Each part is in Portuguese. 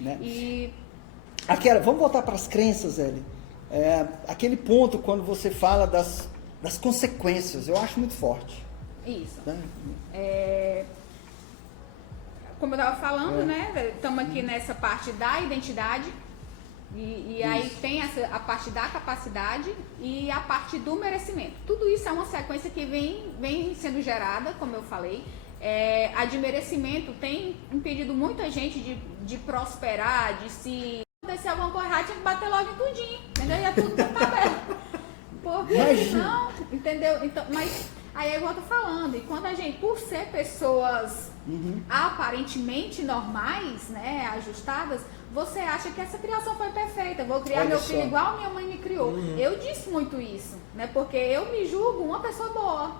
Né? E Vamos voltar para as crenças, Eli. Aquele ponto quando você fala das consequências, eu acho muito forte. isso. Né? Como eu estava falando, né? Estamos aqui nessa parte da identidade. E aí tem a parte da capacidade e a parte do merecimento. Tudo isso é uma sequência que vem sendo gerada, como eu falei. A de merecimento tem impedido muita gente de prosperar, de se acontecer alguma coisa errada, tinha que bater logo em tudinho, entendeu? Ia tudo por tabela. Porque não, entendeu? Então, mas aí eu volto falando, e quando a gente, por ser pessoas aparentemente normais, né, ajustadas, você acha que essa criação foi perfeita, vou criar meu filho igual minha mãe me criou. Eu disse muito isso, né, porque eu me julgo uma pessoa boa.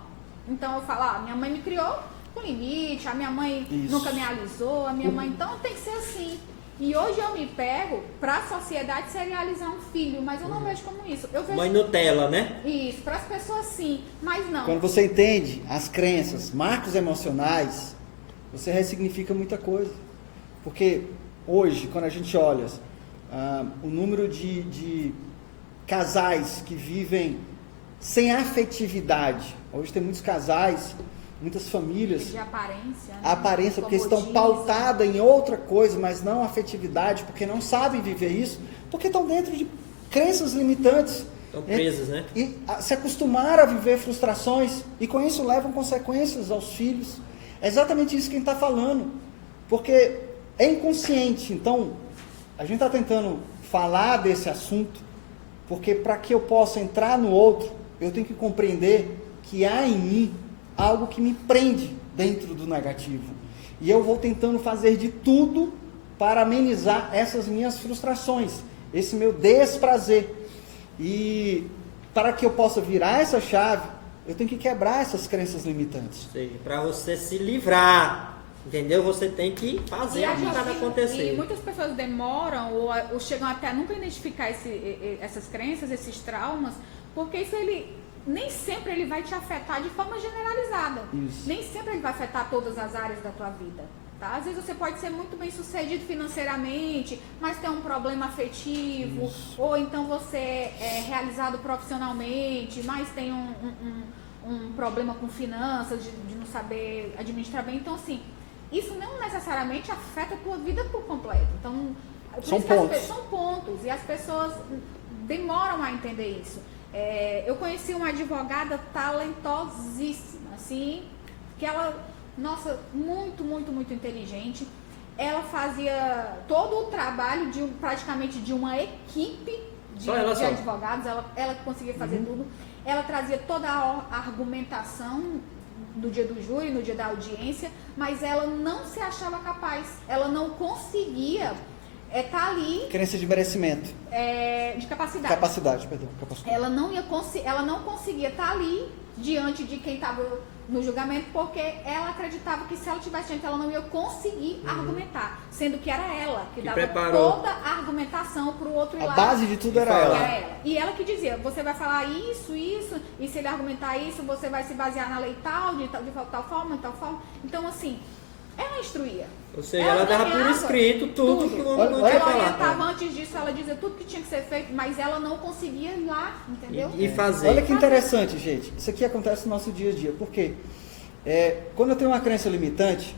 Então eu falo, minha mãe me criou com limite, a minha mãe nunca me alisou, a minha mãe, então tem que ser assim. E hoje eu me pego para a sociedade serializar um filho, mas eu não vejo como isso. Eu vejo mãe Nutella, né? isso, para as pessoas sim, mas não. Quando você entende as crenças, marcos emocionais, você ressignifica muita coisa. Porque hoje, quando a gente olha o número de casais que vivem sem afetividade, hoje tem muitos casais, muitas famílias, de aparência, né? a aparência, porque estão pautadas em outra coisa, mas não afetividade, porque não sabem viver isso, porque estão dentro de crenças limitantes. Estão presas, né? E se acostumaram a viver frustrações, e com isso levam consequências aos filhos. É exatamente isso que a gente está falando, porque é inconsciente. Então, a gente está tentando falar desse assunto, porque para que eu possa entrar no outro, eu tenho que compreender que há em mim algo que me prende dentro do negativo. E eu vou tentando fazer de tudo para amenizar essas minhas frustrações, esse meu desprazer. E para que eu possa virar essa chave, eu tenho que quebrar essas crenças limitantes. Ou seja, para você se livrar, entendeu? Você tem que fazer a parada acontecer. E muitas pessoas demoram ou chegam até a nunca identificar essas crenças, esses traumas, porque isso nem sempre ele vai te afetar de forma generalizada. Isso. Nem sempre ele vai afetar todas as áreas da tua vida. Tá? Às vezes você pode ser muito bem sucedido financeiramente, mas tem um problema afetivo, ou então você é realizado profissionalmente, mas tem um problema com finanças, de não saber administrar bem. Então, assim, isso não necessariamente afeta a tua vida por completo. Então, são pontos. São pontos, e as pessoas demoram a entender isso. Eu conheci uma advogada talentosíssima, assim, que ela, nossa, muito, muito, muito inteligente. Ela fazia todo o trabalho praticamente de uma equipe de advogados, ela conseguia fazer tudo. Ela trazia toda a argumentação no dia do júri, no dia da audiência, mas ela não se achava capaz, ela não conseguia tá ali. Crença de merecimento. De capacidade. Capacidade. Ela não conseguia estar ali diante de quem estava no julgamento, porque ela acreditava que se ela tivesse diante, ela não ia conseguir argumentar, sendo que era ela que dava toda a argumentação para o outro ir lá. A base de tudo era ela. E ela que dizia, você vai falar isso, e se ele argumentar isso, você vai se basear na lei tal, de tal forma, de tal forma. Então, assim, ela instruía. Ou seja, ela dava por escrito tudo que o homem não tinha falado. Ela falado. orientava antes disso, ela dizia tudo que tinha que ser feito, mas ela não conseguia ir lá, entendeu? E fazer. Olha que interessante, gente. Isso aqui acontece no nosso dia a dia. Por quê? Quando eu tenho uma crença limitante,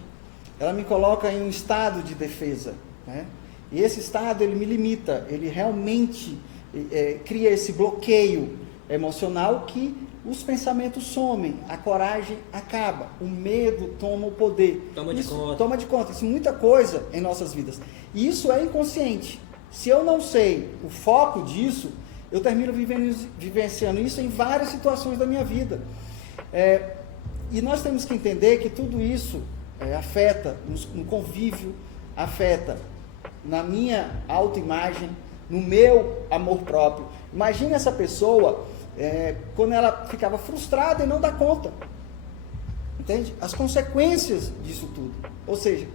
ela me coloca em um estado de defesa, né? E esse estado, ele me limita. Ele realmente cria esse bloqueio emocional que os pensamentos somem, a coragem acaba, o medo toma o poder. Toma de conta. Isso é muita coisa em nossas vidas. E isso é inconsciente. Se eu não sei o foco disso, eu termino vivenciando isso em várias situações da minha vida. E nós temos que entender que tudo isso afeta no convívio, afeta na minha autoimagem, no meu amor próprio. Imagine essa pessoa quando ela ficava frustrada e não dá conta. Entende? As consequências disso tudo. Ou seja,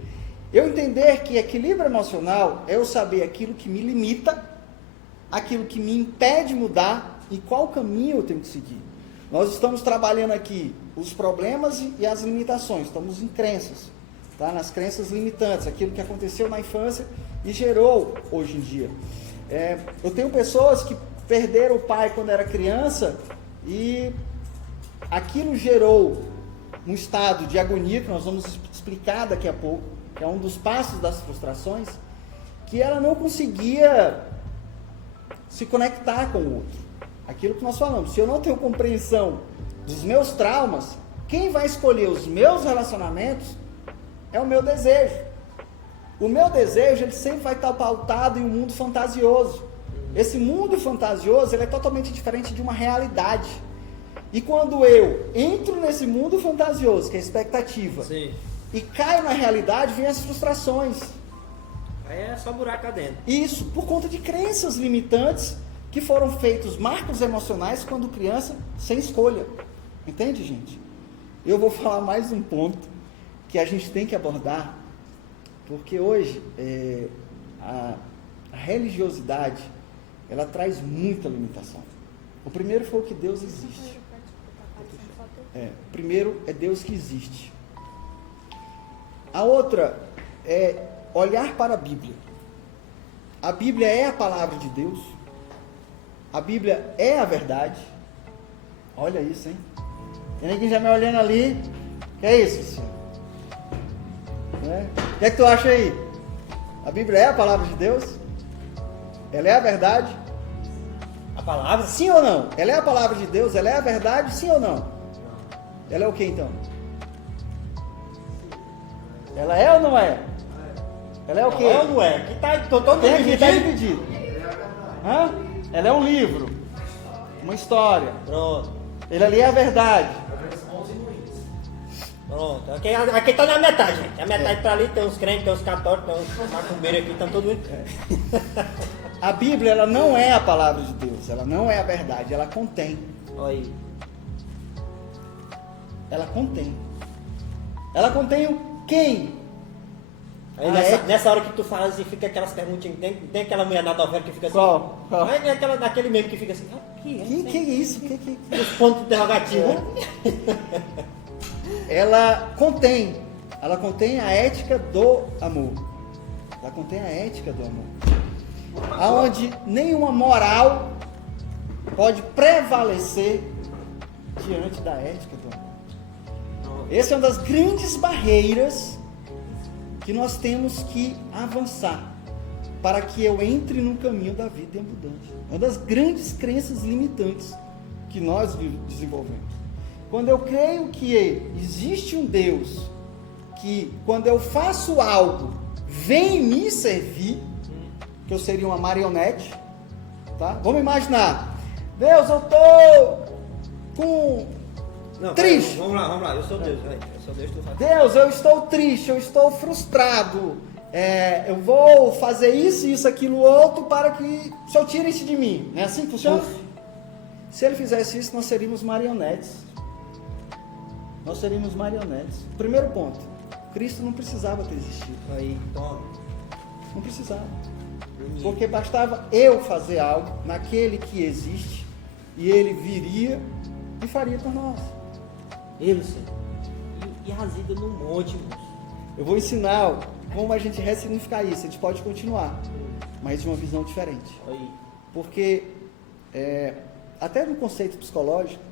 eu entender que equilíbrio emocional é eu saber aquilo que me limita, aquilo que me impede de mudar e qual caminho eu tenho que seguir. Nós estamos trabalhando aqui os problemas e as limitações, estamos em crenças. tá? Nas crenças limitantes, aquilo que aconteceu na infância e gerou hoje em dia. Eu tenho pessoas que perderam o pai quando era criança e aquilo gerou um estado de agonia, que nós vamos explicar daqui a pouco, que é um dos passos das frustrações, que ela não conseguia se conectar com o outro. Aquilo que nós falamos, se eu não tenho compreensão dos meus traumas, quem vai escolher os meus relacionamentos é o meu desejo. O meu desejo, ele sempre vai estar pautado em um mundo fantasioso. Esse mundo fantasioso, ele é totalmente diferente de uma realidade. E quando eu entro nesse mundo fantasioso, que é a expectativa, Sim. e caio na realidade, vem as frustrações. Aí é só buraco adentro. Isso por conta de crenças limitantes que foram feitos marcos emocionais quando criança, sem escolha. Entende, gente? Eu vou falar mais um ponto que a gente tem que abordar, porque hoje a religiosidade, ela traz muita limitação. O primeiro foi o que Deus existe. O primeiro é Deus que existe. A outra é olhar para a Bíblia. A Bíblia é a palavra de Deus. A Bíblia é a verdade. Olha isso, hein? Tem ninguém já me olhando ali. Que é isso, senhor? O que é que tu acha aí? A Bíblia é a palavra de Deus? Ela é a verdade? A palavra? Sim ou não? Ela é a palavra de Deus? Ela é a verdade? Sim ou não? Ela é o que então? Ela é ou não é? Ela é o quê? É ou não é? Aqui tá todo Tem aqui, dividido. tá dividido. Hã? Ela é um livro. Uma história. Pronto. Ele ali é a verdade. Pronto. Aqui tá na metade, gente. A metade pra ali tem uns crentes, tem uns católicos, tem uns macumbeiros aqui, estão todos. A Bíblia, ela não é a palavra de Deus. Ela não é a verdade. Ela contém. Olha aí. Ela contém. Ela contém o quem? Aí nessa hora que tu fala assim, fica aquelas perguntinhas. Tem aquela mulher na novela que fica assim. Qual? Aí tem aquela daquele mesmo que fica assim. Que é isso? Os pontos interrogativos. Ela contém a ética do amor. Ela contém a ética do amor. Aonde nenhuma moral pode prevalecer diante da ética do amor. Essa é uma das grandes barreiras que nós temos que avançar para que eu entre no caminho da vida em abundância. Uma das grandes crenças limitantes que nós desenvolvemos. Quando eu creio que existe um Deus que, quando eu faço algo, vem me servir, que eu seria uma marionete, tá? Vamos imaginar, Deus, eu estou triste. Vamos lá, eu sou Deus, velho. Eu sou Deus, tu faz. Deus, eu estou triste, eu estou frustrado, eu vou fazer isso, isso, aquilo, outro, para que o Senhor tire isso de mim. Não é assim que funciona? Se ele fizesse isso, nós seríamos marionetes. Nós seríamos marionetes. Primeiro ponto, Cristo não precisava ter existido. Aí, toma. Não precisava. Porque bastava eu fazer algo naquele que existe e ele viria e faria por nós. Ele, Senhor. E razida no monte, moço. Eu vou ensinar como a gente ressignificar isso. A gente pode continuar, mas de uma visão diferente. Aí. Porque, até no conceito psicológico,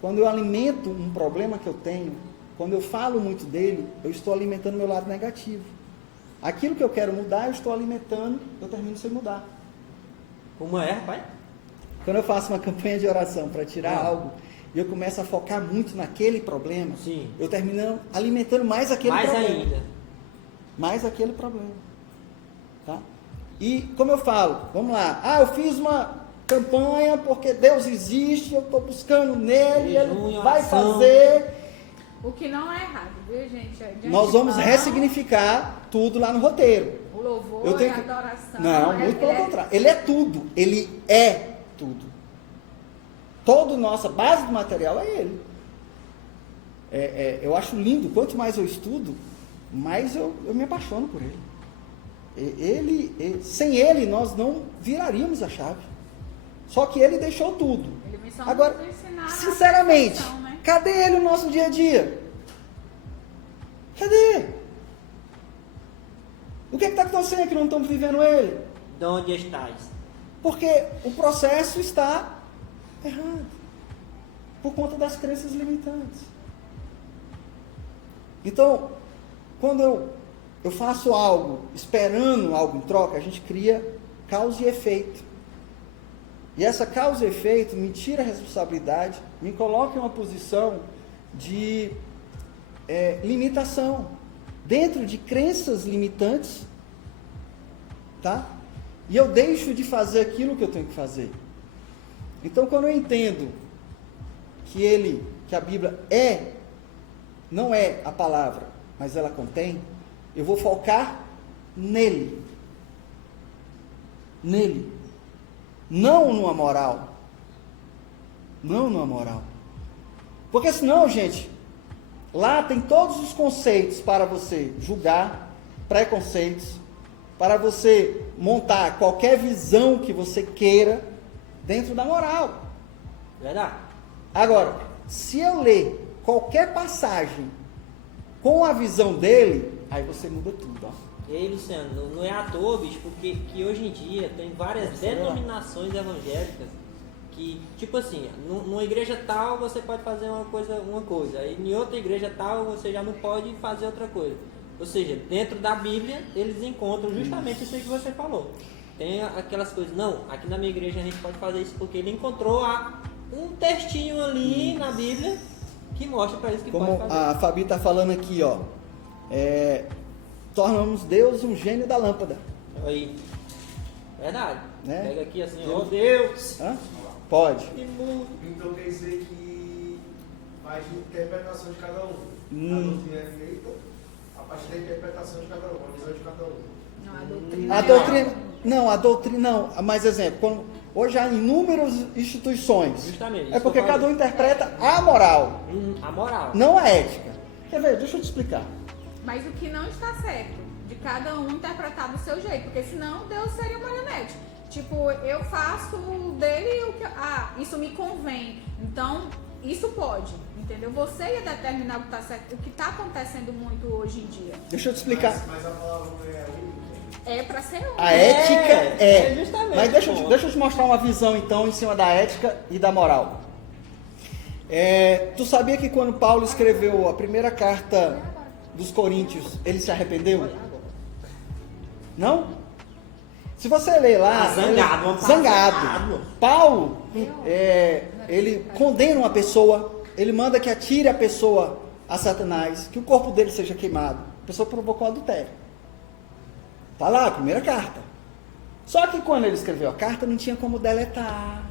quando eu alimento um problema que eu tenho, quando eu falo muito dele, eu estou alimentando meu lado negativo. Aquilo que eu quero mudar, eu estou alimentando, eu termino sem mudar. Como é, pai? Quando eu faço uma campanha de oração para tirar algo, e eu começo a focar muito naquele problema, Sim. eu termino alimentando mais aquele problema. Mais ainda. Mais aquele problema. Tá? E como eu falo, vamos lá, eu fiz uma campanha porque Deus existe, eu estou buscando nele, ele vai fazer. O que não é errado, viu, gente? Nós vamos ressignificar tudo lá no roteiro. O louvor e a adoração. Não, muito pelo contrário. Ele é tudo. Ele é tudo. Toda nossa base do material é ele. Eu acho lindo. Quanto mais eu estudo, mais eu me apaixono por ele. Sem ele, nós não viraríamos a chave. Só que ele deixou tudo. Ele só agora, nos ensinar sinceramente, a né? cadê ele no nosso dia a dia? Cadê? O que está acontecendo que não estamos vivendo ele? De onde estás? Porque o processo está errado. Por conta das crenças limitantes. Então, quando eu faço algo esperando algo em troca, a gente cria causa e efeito. E essa causa e efeito me tira a responsabilidade, me coloca em uma posição de limitação, dentro de crenças limitantes, tá? E eu deixo de fazer aquilo que eu tenho que fazer. Então, quando eu entendo que a Bíblia não é a palavra, mas ela contém, eu vou focar nele. Nele. Não numa moral. Não numa moral. Porque senão, gente, lá tem todos os conceitos para você julgar, preconceitos, para você montar qualquer visão que você queira dentro da moral. Verdade. Agora, se eu ler qualquer passagem com a visão dele, aí você muda tudo, ó. E aí, Luciano, não é à toa, bicho, porque que hoje em dia tem várias denominações evangélicas que, tipo assim, numa igreja tal você pode fazer uma coisa, aí em outra igreja tal você já não pode fazer outra coisa. Ou seja, dentro da Bíblia eles encontram justamente isso aí que você falou. Tem aquelas coisas, não, aqui na minha igreja a gente pode fazer isso porque ele encontrou um textinho ali na Bíblia que mostra para eles que pode fazer. Como a Fabi está falando aqui, ó, tornamos Deus um gênio da lâmpada. Aí, verdade. Né? Pega aqui assim, ó, Deus. Hã? Pode. Então quer dizer que faz de interpretação de cada um. A doutrina é feita a partir da interpretação de cada um, a visão de cada um. Não, a doutrina não, mais exemplo, hoje há inúmeras instituições. Justamente. É porque cada um interpreta a moral, A moral. não a ética. Quer ver? Deixa eu te explicar. Mas o que não está certo, de cada um interpretar do seu jeito, porque senão Deus seria marionete. Tipo, eu faço dele o que... isso me convém. Então, isso pode, entendeu? Você ia determinar o que está certo, o que está acontecendo muito hoje em dia. Deixa eu te explicar. Mas a palavra não é única. É para ser um. A ética é. Justamente. Mas deixa eu te mostrar uma visão então em cima da ética e da moral. Tu sabia que quando Paulo escreveu a primeira carta dos Coríntios, ele se arrependeu? Não? Se você ler lá, zangado. Paulo, ele condena uma pessoa, ele manda que atire a pessoa a Satanás, que o corpo dele seja queimado. A pessoa provocou adultério. Tá lá, a primeira carta. Só que quando ele escreveu a carta, não tinha como deletar.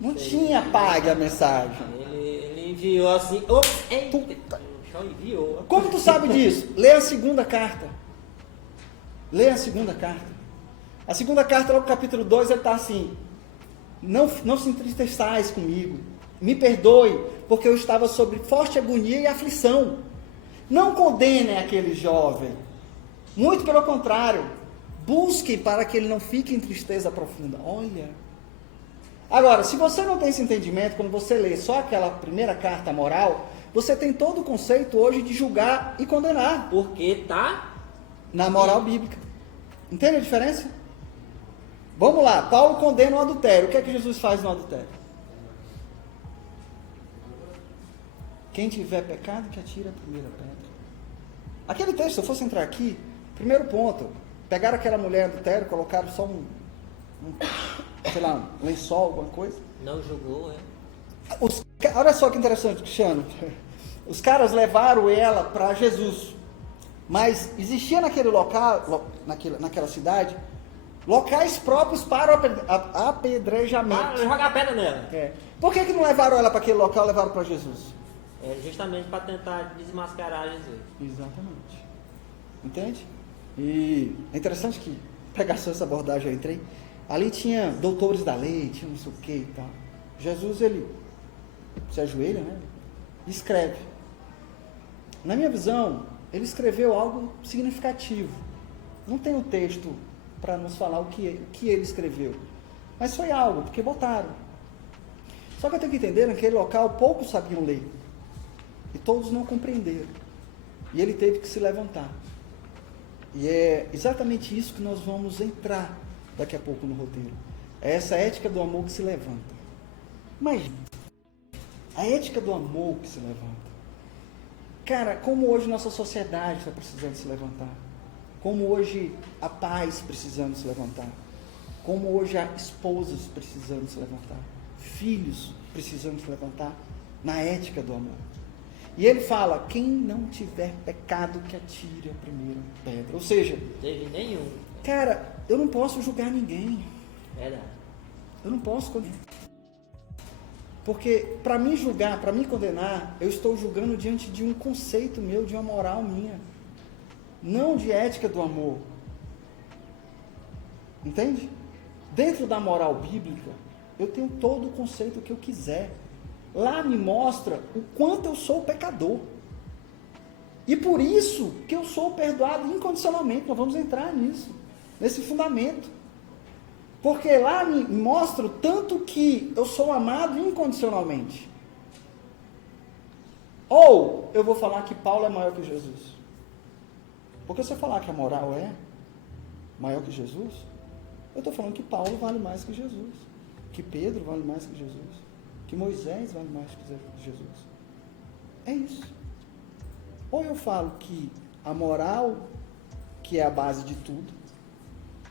Não tinha apague a mensagem. Ele enviou assim. Eita, só enviou. Como tu sabe disso? Lê a segunda carta. Lê a segunda carta. A segunda carta, logo no capítulo 2, ele está assim: não se entristeçais comigo, me perdoe, porque eu estava sob forte agonia e aflição. Não condenem aquele jovem, muito pelo contrário, busquem para que ele não fique em tristeza profunda. Olha. Agora, se você não tem esse entendimento, quando você lê só aquela primeira carta moral, você tem todo o conceito hoje de julgar e condenar. Porque tá Na moral bíblica. Entende a diferença? Vamos lá, Paulo condena o adultério. O que é que Jesus faz no adultério? Quem tiver pecado, que atire a primeira pedra. Aquele texto, se eu fosse entrar aqui, primeiro ponto, pegaram aquela mulher adultério, colocaram só um lençol, alguma coisa. não julgou, Olha só que interessante, Cristiano. Os caras levaram ela para Jesus. Mas existia naquele local, naquela cidade, locais próprios para o apedrejamento. Jogar pedra nela. Por que não levaram ela para aquele local, levaram para Jesus? Justamente para tentar desmascarar Jesus. Exatamente. Entende? E é interessante que, pegasse essa abordagem, eu entrei, ali tinha doutores da lei, tinha não sei o que e tal. Jesus, ele se ajoelha, né? E escreve. Na minha visão, ele escreveu algo significativo. Não tem o texto para nos falar o que ele escreveu. Mas foi algo, porque botaram. Só que eu tenho que entender, naquele local, poucos sabiam ler. E todos não compreenderam. E ele teve que se levantar. E é exatamente isso que nós vamos entrar daqui a pouco no roteiro. É essa ética do amor que se levanta. Imagina, a ética do amor que se levanta. Cara, como hoje nossa sociedade está precisando se levantar. Como hoje a paz precisando se levantar. Como hoje há esposas precisando se levantar. Filhos precisando se levantar na ética do amor. E ele fala, quem não tiver pecado que atire a primeira pedra. Ou seja, Não teve nenhum. cara, eu não posso julgar ninguém. Verdade. Eu não posso condenar. Porque para mim julgar, para me condenar, eu estou julgando diante de um conceito meu, de uma moral minha. Não de ética do amor. Entende? Dentro da moral bíblica, eu tenho todo o conceito que eu quiser. Lá me mostra o quanto eu sou pecador. E por isso que eu sou perdoado incondicionalmente. Nós vamos entrar nisso, nesse fundamento. Porque lá me mostra o tanto que eu sou amado incondicionalmente. Ou eu vou falar que Paulo é maior que Jesus. Porque se eu falar que a moral é maior que Jesus, eu estou falando que Paulo vale mais que Jesus. Que Pedro vale mais que Jesus. Que Moisés vale mais que Jesus. É isso. Ou eu falo que a moral, que é a base de tudo,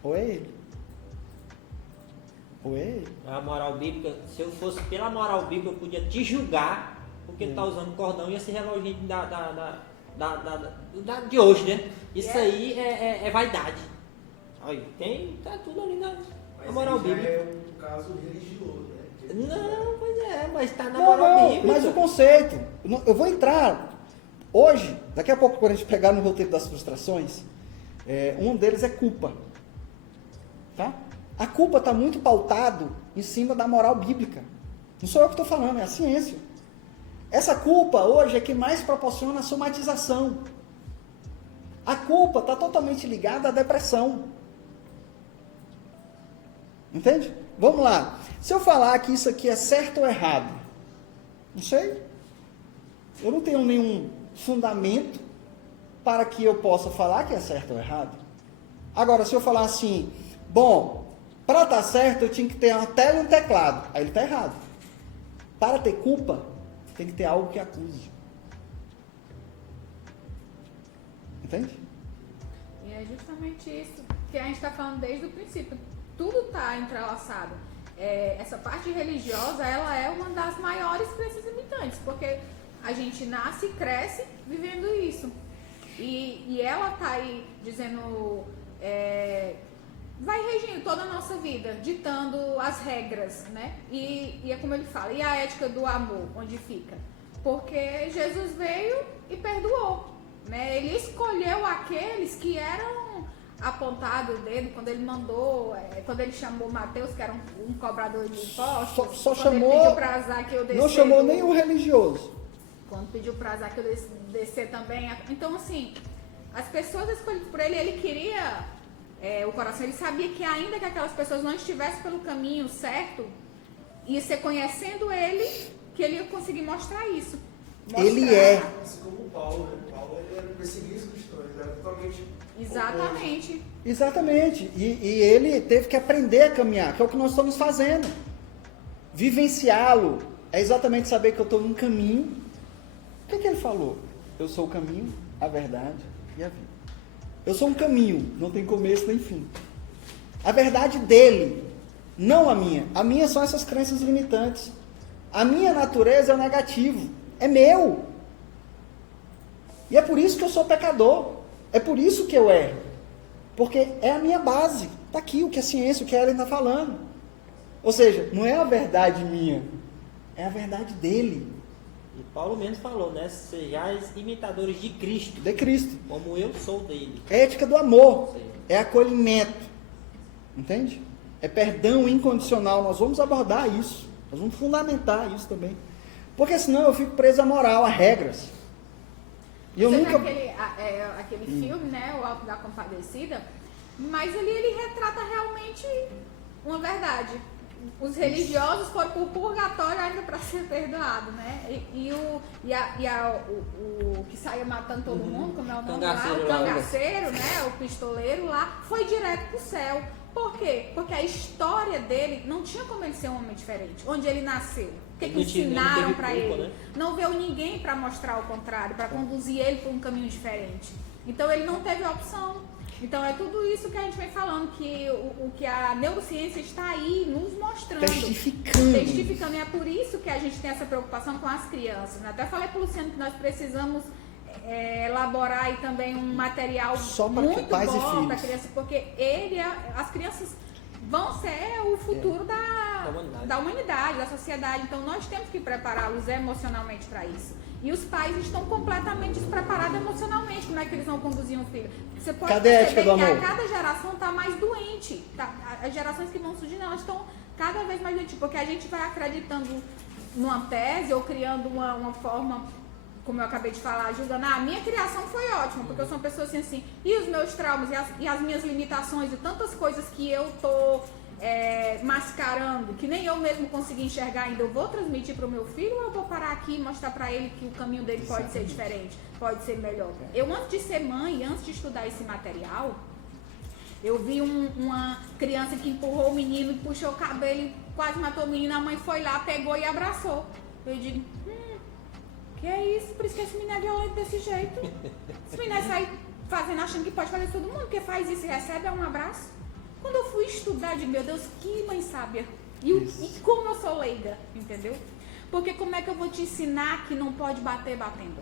ou é ele. Ou é ele. A moral bíblica, se eu fosse pela moral bíblica, eu podia te julgar, porque tu tá usando cordão e esse reloginho de hoje, né? Isso aí é vaidade. Aí, tá tudo ali na moral Mas bíblica. é um caso religioso, né? Não, pois é, mas tá na Não, moral bíblica. mas o conceito, eu vou entrar hoje, daqui a pouco quando a gente pegar no roteiro das frustrações, um deles é culpa. Tá? A culpa está muito pautado em cima da moral bíblica. Não sou eu que estou falando, é a ciência. Essa culpa hoje é que mais proporciona a somatização. A culpa está totalmente ligada à depressão. Entende? Vamos lá. Se eu falar que isso aqui é certo ou errado, não sei. Eu não tenho nenhum fundamento para que eu possa falar que é certo ou errado. Agora, se eu falar assim, bom, para estar certo eu tinha que ter uma tela e um teclado. Aí ele está errado. Para ter culpa, tem que ter algo que acuse. Entende? E é justamente isso que a gente está falando desde o princípio. Tudo está entrelaçado. Essa parte religiosa, ela é uma das maiores crenças limitantes, porque a gente nasce e cresce vivendo isso. E ela está aí dizendo, vai regindo toda a nossa vida, ditando as regras, né? E é como ele fala, e a ética do amor, onde fica? Porque Jesus veio e perdoou, né? Ele escolheu aqueles que eram apontado o dedo quando ele mandou, quando ele chamou Mateus, que era um cobrador de impostos, Só quando chamou, ele pediu para Zaqueu descer, não chamou nenhum religioso. quando pediu para Zaqueu descer também. Então, assim, as pessoas escolhidas por ele, ele queria o coração, ele sabia que ainda que aquelas pessoas não estivessem pelo caminho certo, ia ser conhecendo ele que ele ia conseguir mostrar isso. Ele é. Assim como Paulo, né? Paulo ele era perseguido os cristãos, ele era totalmente Exatamente. Exatamente. E ele teve que aprender a caminhar, que é o que nós estamos fazendo. Vivenciá-lo é exatamente saber que eu estou num caminho. O que ele falou? Eu sou o caminho, a verdade e a vida. Eu sou um caminho, não tem começo nem fim. A verdade dele, não a minha. A minha são essas crenças limitantes. A minha natureza é o negativo. É meu. E é por isso que eu sou pecador. É por isso que eu erro. Porque é a minha base. Está aqui o que a ciência, o que a Ellen está falando. Ou seja, não é a verdade minha. É a verdade dele. E Paulo mesmo falou, né? Sejais imitadores de Cristo. De Cristo. Como eu sou dele. É ética do amor. Sim. É acolhimento. Entende? É perdão incondicional. Nós vamos abordar isso. Nós vamos fundamentar isso também. Porque senão eu fico preso à moral, a regras. E eu Você nunca... vê aquele filme, né? O Alto da Compadecida. Mas ali ele retrata realmente uma verdade. os religiosos foram pro purgatório ainda para ser perdoado, né? O que saía matando todo mundo, como é o nome lá, o cangaceiro, né? O pistoleiro lá, foi direto pro céu. Por quê? Porque a história dele não tinha como ele ser um homem diferente. Onde ele nasceu? O que ensinaram para ele? Né? Não veio ninguém para mostrar o contrário, para conduzir ele por um caminho diferente. Então ele não teve opção. Então é tudo isso que a gente vem falando, que o que a neurociência está aí nos mostrando. Testificando. E é por isso que a gente tem essa preocupação com as crianças. Né? Até falei para o Luciano que nós precisamos elaborar aí também um material muito bom para a criança, porque as crianças vão ser o futuro da humanidade, da sociedade. Então nós temos que prepará-los emocionalmente para isso. E os pais estão completamente despreparados emocionalmente. Como é que eles vão conduzir um filho? Você pode perceber que a cada geração está mais doente. As gerações que vão surgindo, elas estão cada vez mais doentes. Porque a gente vai acreditando numa tese ou criando uma forma, como eu acabei de falar, julgando, a minha criação foi ótima, porque eu sou uma pessoa assim, e os meus traumas e as minhas limitações e tantas coisas que eu tô mascarando, que nem eu mesmo consegui enxergar ainda, eu vou transmitir para o meu filho ou eu vou parar aqui e mostrar para ele que o caminho dele pode ser diferente, pode ser melhor? Eu, antes de ser mãe, antes de estudar esse material, eu vi uma criança que empurrou o menino e puxou o cabelo e quase matou o menino, a mãe foi lá, pegou e abraçou. Eu digo, que é isso? Por isso que esse menino é violento desse jeito. Esse menino sai fazendo, achando que pode fazer todo mundo, porque faz isso e recebe um abraço. Quando eu fui estudar, eu digo, meu Deus, que mãe sábia. E como eu sou leiga, entendeu? Porque como é que eu vou te ensinar que não pode bater batendo?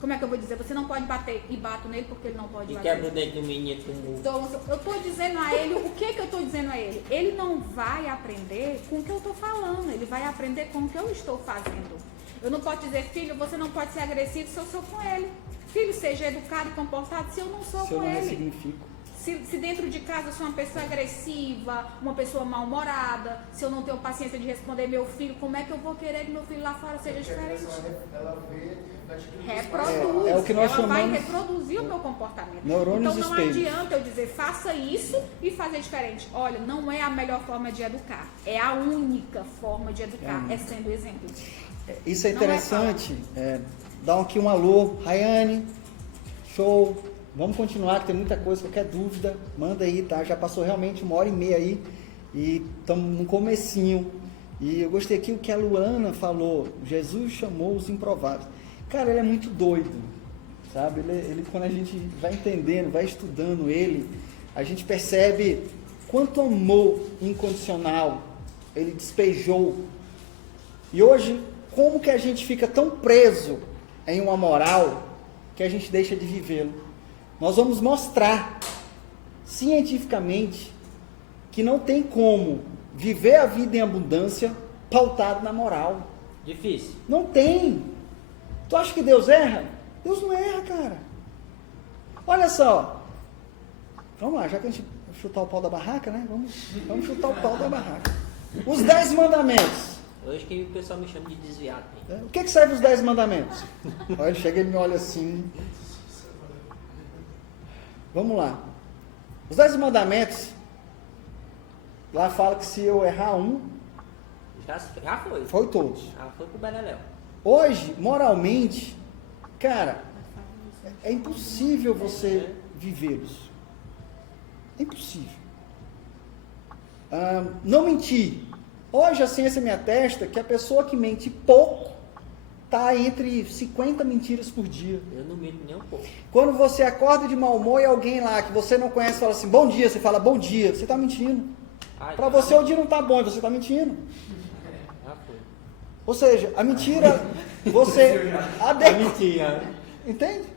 Como é que eu vou dizer, você não pode bater e bato nele porque ele não pode bater? E quebra o dente do menino com o... Então, eu estou dizendo a ele, o que eu estou dizendo a ele? Ele não vai aprender com o que eu estou falando, ele vai aprender com o que eu estou fazendo. Eu não posso dizer, filho, você não pode ser agressivo se eu sou com ele. Filho, seja educado e comportado se eu não sou com ele. Significo. Se dentro de casa eu sou uma pessoa agressiva, uma pessoa mal-humorada, se eu não tenho paciência de responder meu filho, como é que eu vou querer que meu filho lá fora seja diferente? Reproduz. É o que nós ela chamamos... vai reproduzir o meu comportamento. Neurônios Então não espelhos. adianta eu dizer, faça isso e fazer diferente. Olha, não é a melhor forma de educar. É a única forma de educar, é sendo exemplo. Isso é interessante. Dá aqui um alô. Rayane, show. Vamos continuar, que tem muita coisa. Qualquer dúvida, manda aí, tá? Já passou realmente 1h30 aí e estamos no comecinho. E eu gostei aqui o que a Luana falou. Jesus chamou os improváveis. Cara, ele é muito doido, sabe? Ele quando a gente vai entendendo, vai estudando ele, a gente percebe quanto amor incondicional ele despejou. E hoje, como que a gente fica tão preso em uma moral que a gente deixa de vivê-lo? Nós vamos mostrar cientificamente que não tem como viver a vida em abundância pautado na moral. Difícil. Não tem. Tu acha que Deus erra? Deus não erra, cara. Olha só. Vamos lá, já que a gente vai chutar o pau da barraca, né? Vamos chutar o pau da barraca. Os 10 mandamentos. Hoje que o pessoal me chama de desviado. O que serve os 10 mandamentos? Olha, ele chega e me olha assim. Vamos lá. Os 10 mandamentos, lá fala que se eu errar um... Já foi. Foi todos. Já foi pro Beleléu. Hoje, moralmente, cara, é impossível você vivê-los. É impossível. Não mentir. Hoje a ciência me atesta que a pessoa que mente pouco está entre 50 mentiras por dia. Eu não minto nem um pouco. Quando você acorda de mau humor e alguém lá que você não conhece fala assim, bom dia, você fala bom dia, você está mentindo. Para você o dia não está bom e você está mentindo. Ou seja, a mentira, você adequa. Entende?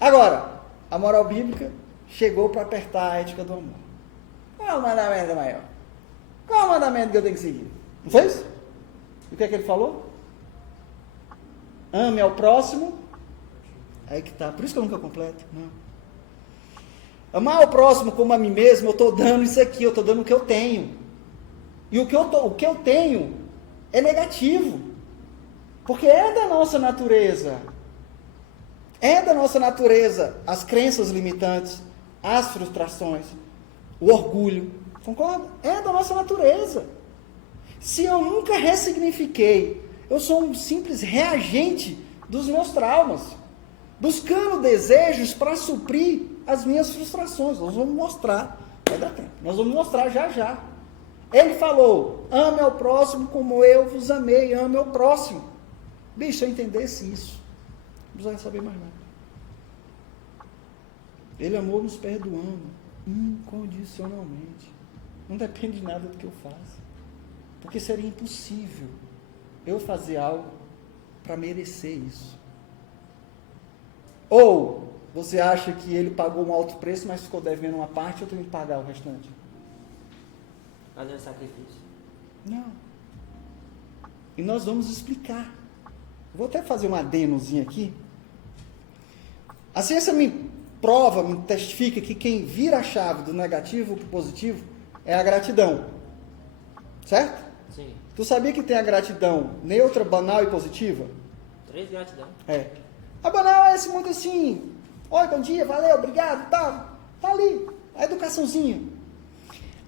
Agora, a moral bíblica chegou para apertar a ética do amor. Qual é o mandamento maior? Qual é o mandamento que eu tenho que seguir? Não foi isso? O que é que ele falou? Ame ao próximo. Aí que tá. Por isso que eu nunca completo. Não. Amar ao próximo como a mim mesmo, eu estou dando isso aqui, eu estou dando o que eu tenho. E o que eu tenho é negativo. Porque é da nossa natureza. É da nossa natureza as crenças limitantes, as frustrações, o orgulho, Concorda? É da nossa natureza. Se eu nunca ressignifiquei, eu sou um simples reagente dos meus traumas, buscando desejos para suprir as minhas frustrações. Nós vamos mostrar, vai dar tempo, nós vamos mostrar já já. Ele falou, ame ao próximo como eu vos amei, ame ao próximo. Bicho, se eu entendesse isso, não precisava saber mais nada. Ele amou nos perdoando, incondicionalmente. Não depende de nada do que eu faço. Porque seria impossível eu fazer algo para merecer isso. Ou você acha que ele pagou um alto preço, mas ficou devendo uma parte, eu tenho que pagar o restante? Fazendo sacrifício. Não. E nós vamos explicar. Vou até fazer uma adenozinha aqui. A ciência me prova, me testifica que quem vira a chave do negativo para o positivo é a gratidão. Certo? Sim. Tu sabia que tem a gratidão neutra, banal e positiva? 3 gratidão. É. A banal é esse muito assim, oi, bom dia, valeu, obrigado, tá ali, a educaçãozinha.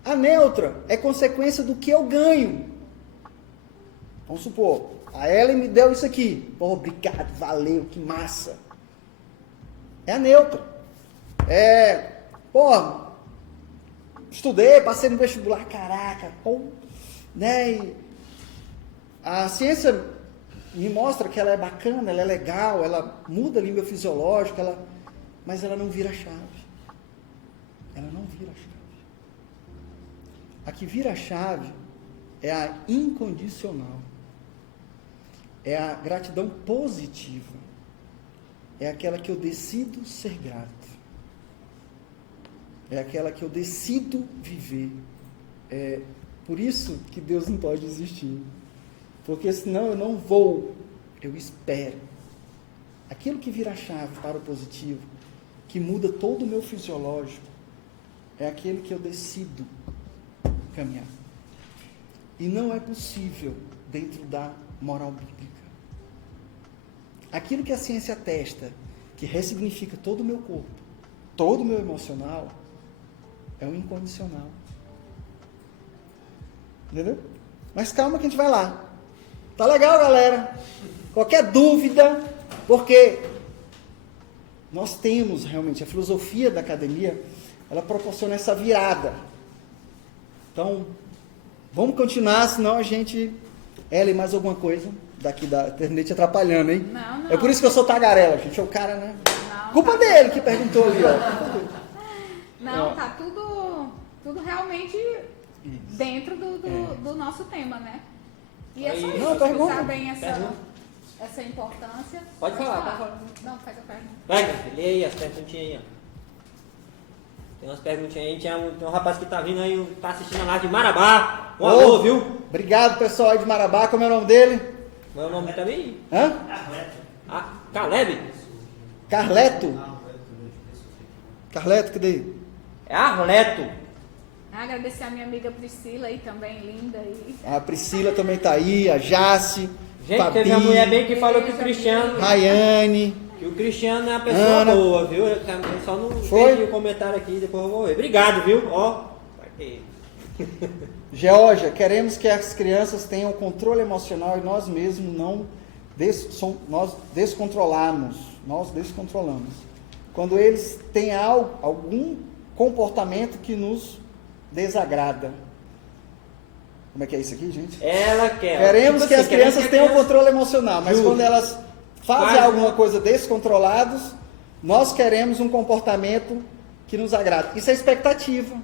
A neutra é consequência do que eu ganho. Vamos supor, a Ellen me deu isso aqui, pô, obrigado, valeu, que massa. É a neutra. Estudei, passei no vestibular, caraca, pô, né, e a ciência me mostra que ela é bacana, ela é legal, ela muda a língua fisiológica, mas ela não vira a chave. Ela não vira a chave. A que vira a chave é a incondicional. É a gratidão positiva. É aquela que eu decido ser grato. É aquela que eu decido viver. É por isso que Deus não pode existir. Porque senão eu não vou, eu espero. Aquilo que vira a chave para o positivo, que muda todo o meu fisiológico, é aquele que eu decido caminhar. E não é possível dentro da moral bíblica. Aquilo que a ciência atesta, que ressignifica todo o meu corpo, todo o meu emocional, é o incondicional. Entendeu? Mas calma que a gente vai lá. Tá legal, galera? Qualquer dúvida, porque nós temos realmente, a filosofia da academia, ela proporciona essa virada. Então, vamos continuar, senão a gente... Ellen, mais alguma coisa daqui da internet atrapalhando, hein? Não. É por isso que eu sou tagarela, gente. É o cara, né? Não, culpa tá dele que perguntou ali, ó. Não, tá tudo realmente dentro do nosso tema, né? E é só Aí, isso, não, pergunta. explicar bem essa importância. Pode falar. Não, faz a pergunta. Pega, lê aí as perguntinhas aí, ó. Tem umas perguntinhas aí, tem um rapaz que tá vindo aí, tá assistindo a live de Marabá. Um alô, viu? Obrigado, pessoal aí de Marabá. Como é o nome dele? Qual é o nome também? Hã? Caleb? Carleto? Carleto, cadê? É Arleto. Agradecer a minha amiga Priscila aí também, linda aí. A Priscila também tá aí, a Jace, Gente, Fabi, teve uma mulher bem que falou que o Cristiano... Rayane. Que o Cristiano é uma pessoa Ana. boa, viu? Eu só não Foi? entendi o comentário aqui, depois eu vou ver. Obrigado, viu? Ó. Georgia, queremos que as crianças tenham controle emocional e nós mesmos nós descontrolamos. Quando eles têm algum comportamento que nos desagrada. Como é que é isso aqui, gente? Ela quer. Queremos tipo que assim, as crianças que a tenham criança- controle emocional, mas Justo. quando elas fazem Faz, alguma né? coisa descontrolados, nós queremos um comportamento que nos agrada. Isso é expectativa.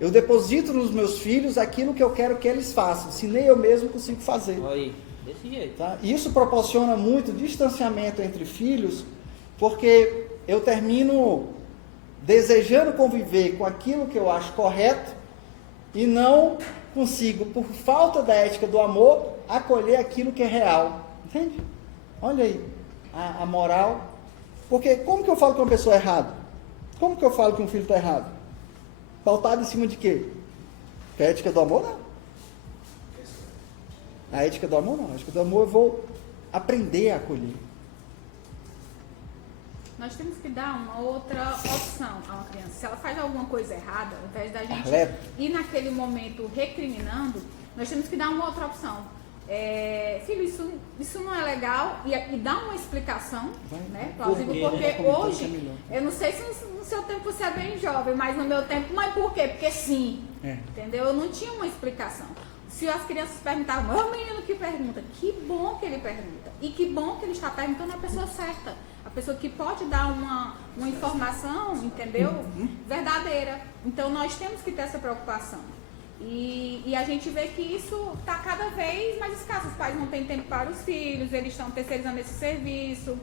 Eu deposito nos meus filhos aquilo que eu quero que eles façam, se nem eu mesmo consigo fazer. Olha aí, desse jeito. Tá? Isso proporciona muito distanciamento entre filhos, porque eu termino desejando conviver com aquilo que eu acho correto e não consigo, por falta da ética do amor, acolher aquilo que é real. Entende? Olha aí, a moral. Porque como que eu falo que uma pessoa é errada? Como que eu falo que um filho está errado? Pautado em cima de quê? A ética do amor, não. A ética do amor, não. A ética do amor eu vou aprender a acolher. nós temos que dar uma outra opção a uma criança. Se ela faz alguma coisa errada, ao invés da gente ir naquele momento recriminando, nós temos que dar uma outra opção. Filho, isso não é legal, e dar uma explicação, né, plausível, porque hoje, eu não sei se no seu tempo você é bem jovem, mas no meu tempo, mas por quê? Porque sim, entendeu? Eu não tinha uma explicação. Se as crianças perguntavam, é o menino que pergunta, que bom que ele pergunta, e que bom que ele está perguntando a pessoa certa, a pessoa que pode dar uma informação, entendeu, verdadeira. Então nós temos que ter essa preocupação. E a gente vê que isso está cada vez mais escasso. Os pais não têm tempo para os filhos, eles estão terceirizando esse serviço.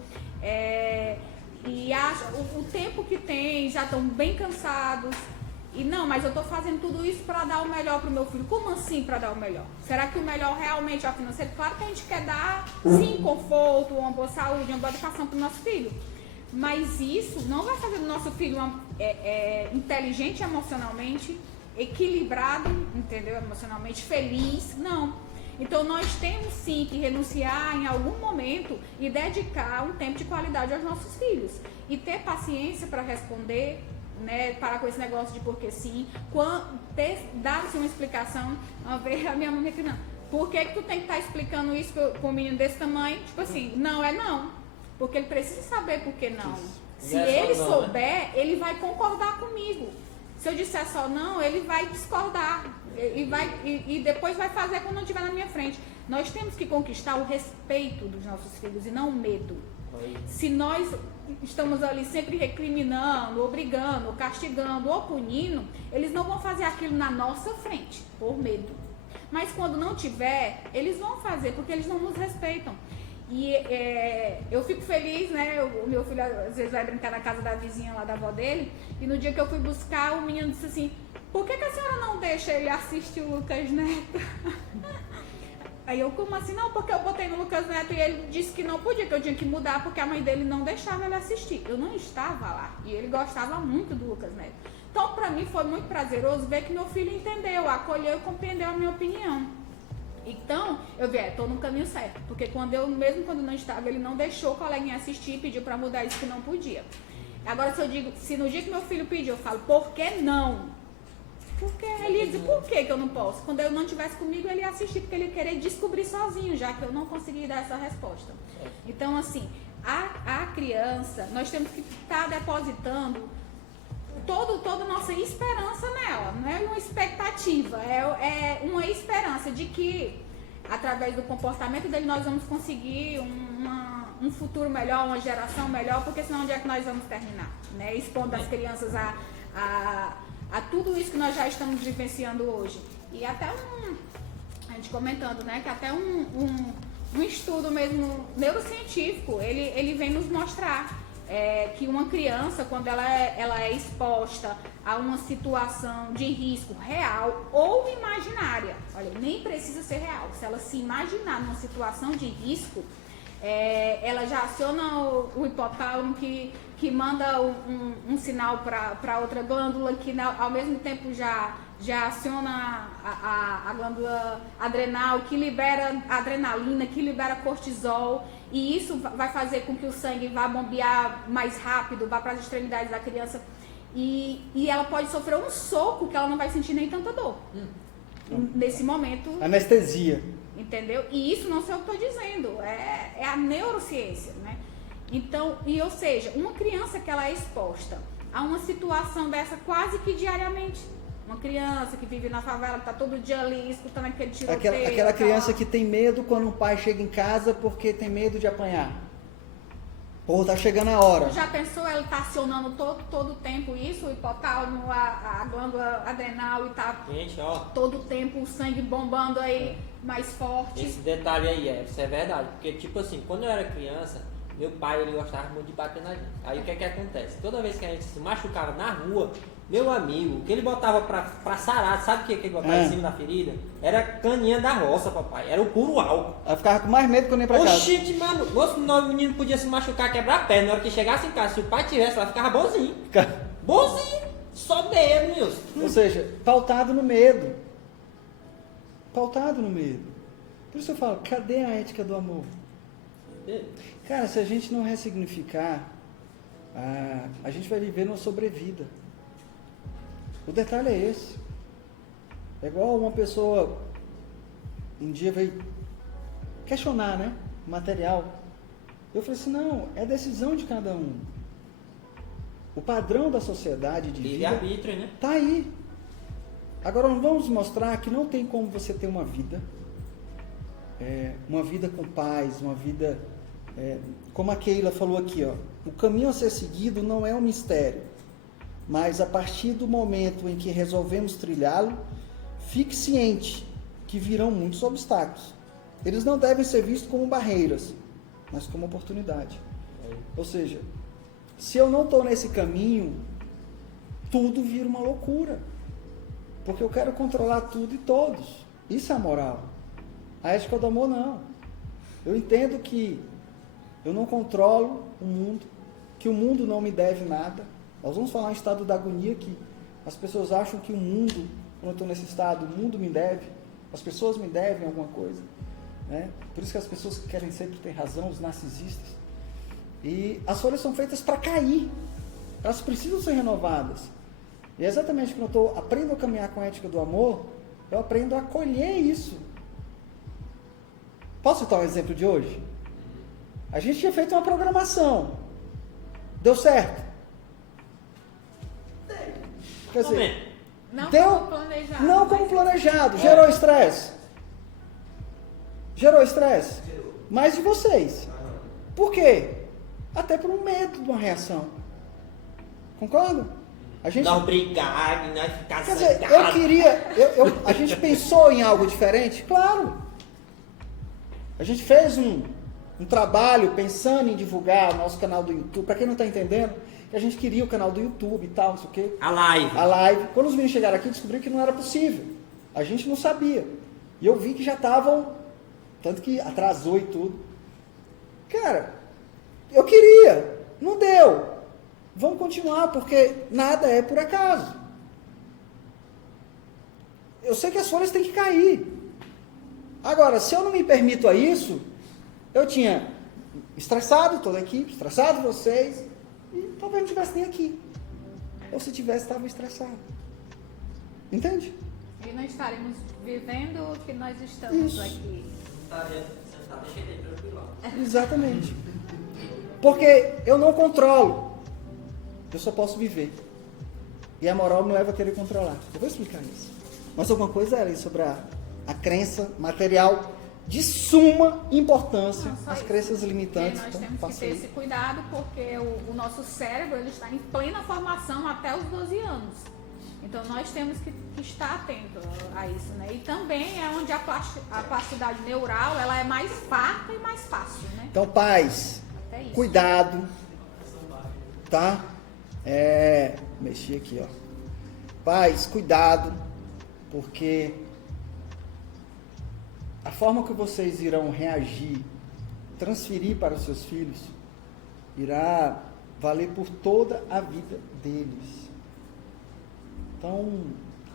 O tempo que tem, já estão bem cansados. E não, mas eu estou fazendo tudo isso para dar o melhor para o meu filho. Como assim para dar o melhor? Será que o melhor realmente é o financeiro? Claro que a gente quer dar, sim, conforto, uma boa saúde, uma boa educação para o nosso filho. Mas isso não vai fazer do nosso filho inteligente emocionalmente, equilibrado, entendeu? Emocionalmente feliz, não. Então nós temos sim que renunciar em algum momento e dedicar um tempo de qualidade aos nossos filhos e ter paciência para responder, né? Parar com esse negócio de porque sim, dar-se uma explicação. Uma vez a minha mãe me criando, por que tu tem que estar explicando isso para um menino desse tamanho? Tipo assim, não é não, porque ele precisa saber por que não. Se ele souber, ele vai concordar comigo. Se eu disser só não, ele vai discordar e depois vai fazer quando não estiver na minha frente. Nós temos que conquistar o respeito dos nossos filhos e não o medo. Se nós estamos ali sempre recriminando, obrigando, castigando ou punindo, eles não vão fazer aquilo na nossa frente, por medo. Mas quando não tiver, eles vão fazer, porque eles não nos respeitam. E eu fico feliz, né? O meu filho às vezes vai brincar na casa da vizinha lá da avó dele. E no dia que eu fui buscar, o menino disse assim, por que a senhora não deixa ele assistir o Lucas Neto? Aí eu, como assim? Não, porque eu botei no Lucas Neto e ele disse que não podia, que eu tinha que mudar porque a mãe dele não deixava ele assistir. Eu não estava lá e ele gostava muito do Lucas Neto. Então pra mim foi muito prazeroso ver que meu filho entendeu, acolheu e compreendeu a minha opinião. Então, eu vi, estou no caminho certo, porque mesmo quando não estava, ele não deixou o coleguinha assistir e pediu para mudar isso que não podia. Agora, se no dia que meu filho pediu, eu falo, por que não? Porque ele ia dizer, por que eu não posso? Quando eu não estivesse comigo, ele ia assistir, porque ele ia querer descobrir sozinho, já que eu não consegui dar essa resposta. Então, assim, a criança, nós temos que estar depositando toda a nossa esperança nela, não é uma expectativa, é uma esperança de que através do comportamento dele nós vamos conseguir um futuro melhor, uma geração melhor, porque senão onde é que nós vamos terminar, né? Expondo as crianças a tudo isso que nós já estamos vivenciando hoje. E até a gente comentando, né, que até um estudo mesmo neurocientífico, ele vem nos mostrar que uma criança, quando ela é exposta a uma situação de risco real ou imaginária, olha, nem precisa ser real, se ela se imaginar numa situação de risco, ela já aciona o hipotálamo que manda um sinal para outra glândula que ao mesmo tempo já aciona a glândula adrenal, que libera adrenalina, que libera cortisol. E isso vai fazer com que o sangue vá bombear mais rápido, vá para as extremidades da criança. E ela pode sofrer um soco que ela não vai sentir nem tanta dor. Nesse momento. Anestesia. Entendeu? E isso não sou eu que estou dizendo. É a neurociência, né? Então, ou seja, uma criança que ela é exposta a uma situação dessa quase que diariamente. Uma criança que vive na favela, que está todo dia ali escutando aquele tiroteio. Aquela criança que tem medo quando o pai chega em casa porque tem medo de apanhar. Ou tá chegando a hora. Já pensou, ela tá acionando todo o tempo isso, o hipotálamo, a glândula adrenal e tá todo o tempo o sangue bombando aí mais forte. Esse detalhe aí, isso é verdade. Porque, tipo assim, quando eu era criança, meu pai, ele gostava muito de bater na gente. Aí o que acontece? Toda vez que a gente se machucava na rua, meu amigo, o que ele botava pra sarar, sabe o que ele botava em cima da ferida? Era caninha da roça, papai. Era o puro álcool. Ela ficava com mais medo quando ia pra casa. Oxi, mano. O menino podia se machucar, quebrar a perna. Na hora que chegasse em casa, se o pai tivesse, ela ficava bonzinho. Bonzinho. Só medo, Nilson. Ou seja, pautado no medo. Pautado no medo. Por isso eu falo, cadê a ética do amor? Cara, se a gente não ressignificar a gente vai viver numa sobrevida. O detalhe é esse. É igual uma pessoa um dia veio questionar, né? O material. Eu falei assim, não, é decisão de cada um. O padrão da sociedade de vida Livre-arbítrio, né? tá aí. Agora nós vamos mostrar que não tem como você ter uma vida com paz, uma vida, como a Keila falou aqui, ó, o caminho a ser seguido não é um mistério, mas a partir do momento em que resolvemos trilhá-lo, fique ciente que virão muitos obstáculos. Eles não devem ser vistos como barreiras, mas como oportunidade. Ou seja, se eu não estou nesse caminho, tudo vira uma loucura. Porque eu quero controlar tudo e todos. Isso é a moral. A ética do amor, não. Eu entendo que eu não controlo o mundo, que o mundo não me deve nada. Nós vamos falar em estado da agonia que as pessoas acham que o mundo, quando eu estou nesse estado, o mundo me deve, as pessoas me devem alguma coisa. Né? Por isso que as pessoas que querem sempre ter razão, os narcisistas. E as folhas são feitas para cair. Elas precisam ser renovadas. E é exatamente quando eu aprendo a caminhar com a ética do amor, eu aprendo a acolher isso. Posso citar um exemplo de hoje? A gente tinha feito uma programação. Deu certo? Quer dizer, não deu, como planejado. não como planejado. Gerou estresse? Gerou estresse? Mais de vocês. Por quê? Até por um medo de uma reação. Concorda? A gente Não brigar, não ficar Quer dizer, zangado. eu queria... a gente pensou em algo diferente? Claro. A gente fez um trabalho pensando em divulgar o nosso canal do YouTube. Para quem não está entendendo, que a gente queria o canal do YouTube e tal, não sei o quê. A live. A live. Quando os meninos chegaram aqui, descobriram que não era possível. A gente não sabia. E eu vi que já estavam... Tanto que atrasou e tudo. Cara, eu queria. Não deu. Vamos continuar, porque nada é por acaso. Eu sei que as folhas têm que cair. Agora, se eu não me permito a isso, eu tinha estressado toda a equipe, estressado vocês, e talvez não estivesse nem aqui. Ou se tivesse, estava estressado. Entende? E não estaremos vivendo o que nós estamos Isso. aqui. Exatamente. Porque eu não controlo. Eu só posso viver. E a moral me leva a querer controlar. Eu vou explicar isso. Mas alguma coisa era sobre a crença material de suma importância, Não, as isso. crenças limitantes. Porque nós Então, temos que faça ter aí. esse cuidado, porque o nosso cérebro ele está em plena formação até os 12 anos. Então nós temos que estar atento a isso, né? E também é onde a plasticidade neural ela é mais farta e mais fácil, né? Então, pais, Até isso. cuidado, tá? Mexi aqui, ó. Pais, cuidado, porque a forma que vocês irão reagir, transferir para os seus filhos, irá valer por toda a vida deles. Então,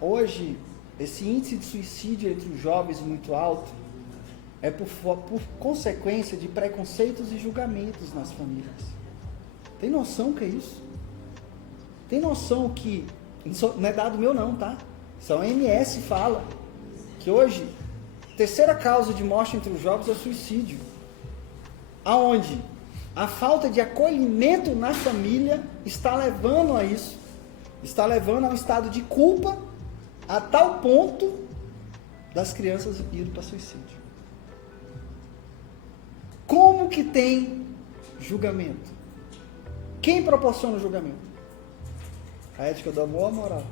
hoje, esse índice de suicídio entre os jovens muito alto é por consequência de preconceitos e julgamentos nas famílias. Tem noção que é isso? Tem noção que, não é dado meu não, tá? Isso a OMS fala, que hoje, a terceira causa de morte entre os jovens é o suicídio. Aonde a falta de acolhimento na família está levando a isso. Está levando a um estado de culpa a tal ponto das crianças irem para suicídio. Como que tem julgamento? Quem proporciona o julgamento? A ética do amor ou a moral?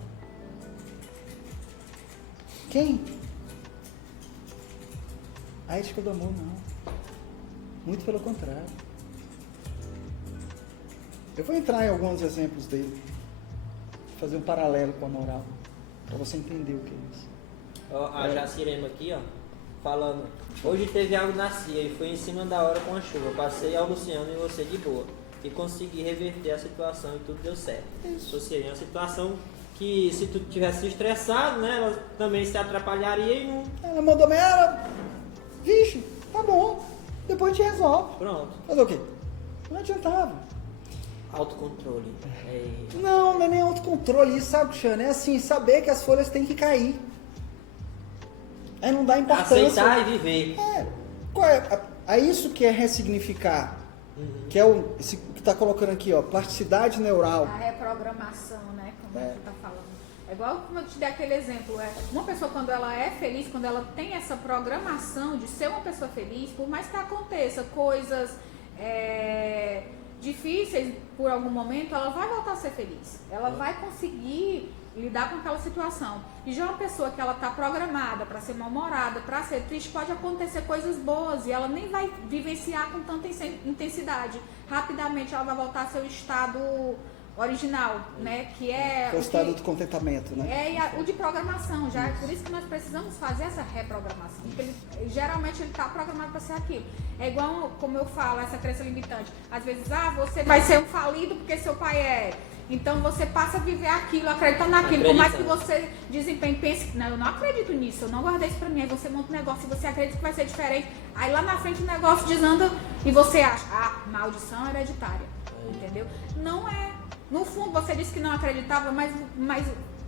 Quem? A ética do amor não. Muito pelo contrário. Eu vou entrar em alguns exemplos dele. Fazer um paralelo com a moral. Para você entender o que é isso. Ó, a Jacirema aqui, ó, falando. Hoje teve algo na CIA e foi em cima da hora com a chuva. Passei ao Luciano e você de boa. E consegui reverter a situação e tudo deu certo. Ou seja, é uma situação que se tu tivesse estressado, né, ela também se atrapalharia e não... Ela mandou merda. Vixe, tá bom. Depois a gente resolve. Pronto. Fazer o quê? Não adiantava. Autocontrole. Não é nem autocontrole, isso, sabe, Cristiano? É assim, saber que as folhas têm que cair. Aí não dá importância. Aceitar e viver. É isso que é ressignificar. Que é esse que está colocando aqui, ó, plasticidade neural. A reprogramação, né? Como você está falando. É igual como eu te dei aquele exemplo. Uma pessoa, quando ela é feliz, quando ela tem essa programação de ser uma pessoa feliz, por mais que aconteça coisas difíceis por algum momento, ela vai voltar a ser feliz. Ela vai conseguir lidar com aquela situação. E já uma pessoa que ela está programada para ser mal-humorada, para ser triste, pode acontecer coisas boas e ela nem vai vivenciar com tanta intensidade. Rapidamente ela vai voltar ao seu estado original, né? Que é o estado do contentamento, né? O de programação, já é por isso que nós precisamos fazer essa reprogramação. Porque geralmente ele está programado para ser aquilo. É igual, como eu falo, essa crença limitante. Às vezes, você vai ser um falido porque seu pai é. Então você passa a viver aquilo, acreditando naquilo. Por mais que você desempenhe, pense que não, eu não acredito nisso, eu não guardei isso pra mim. Aí você monta um negócio e você acredita que vai ser diferente. Aí lá na frente o negócio desanda e você acha, maldição hereditária. Entendeu? Não é. No fundo você disse que não acreditava, mas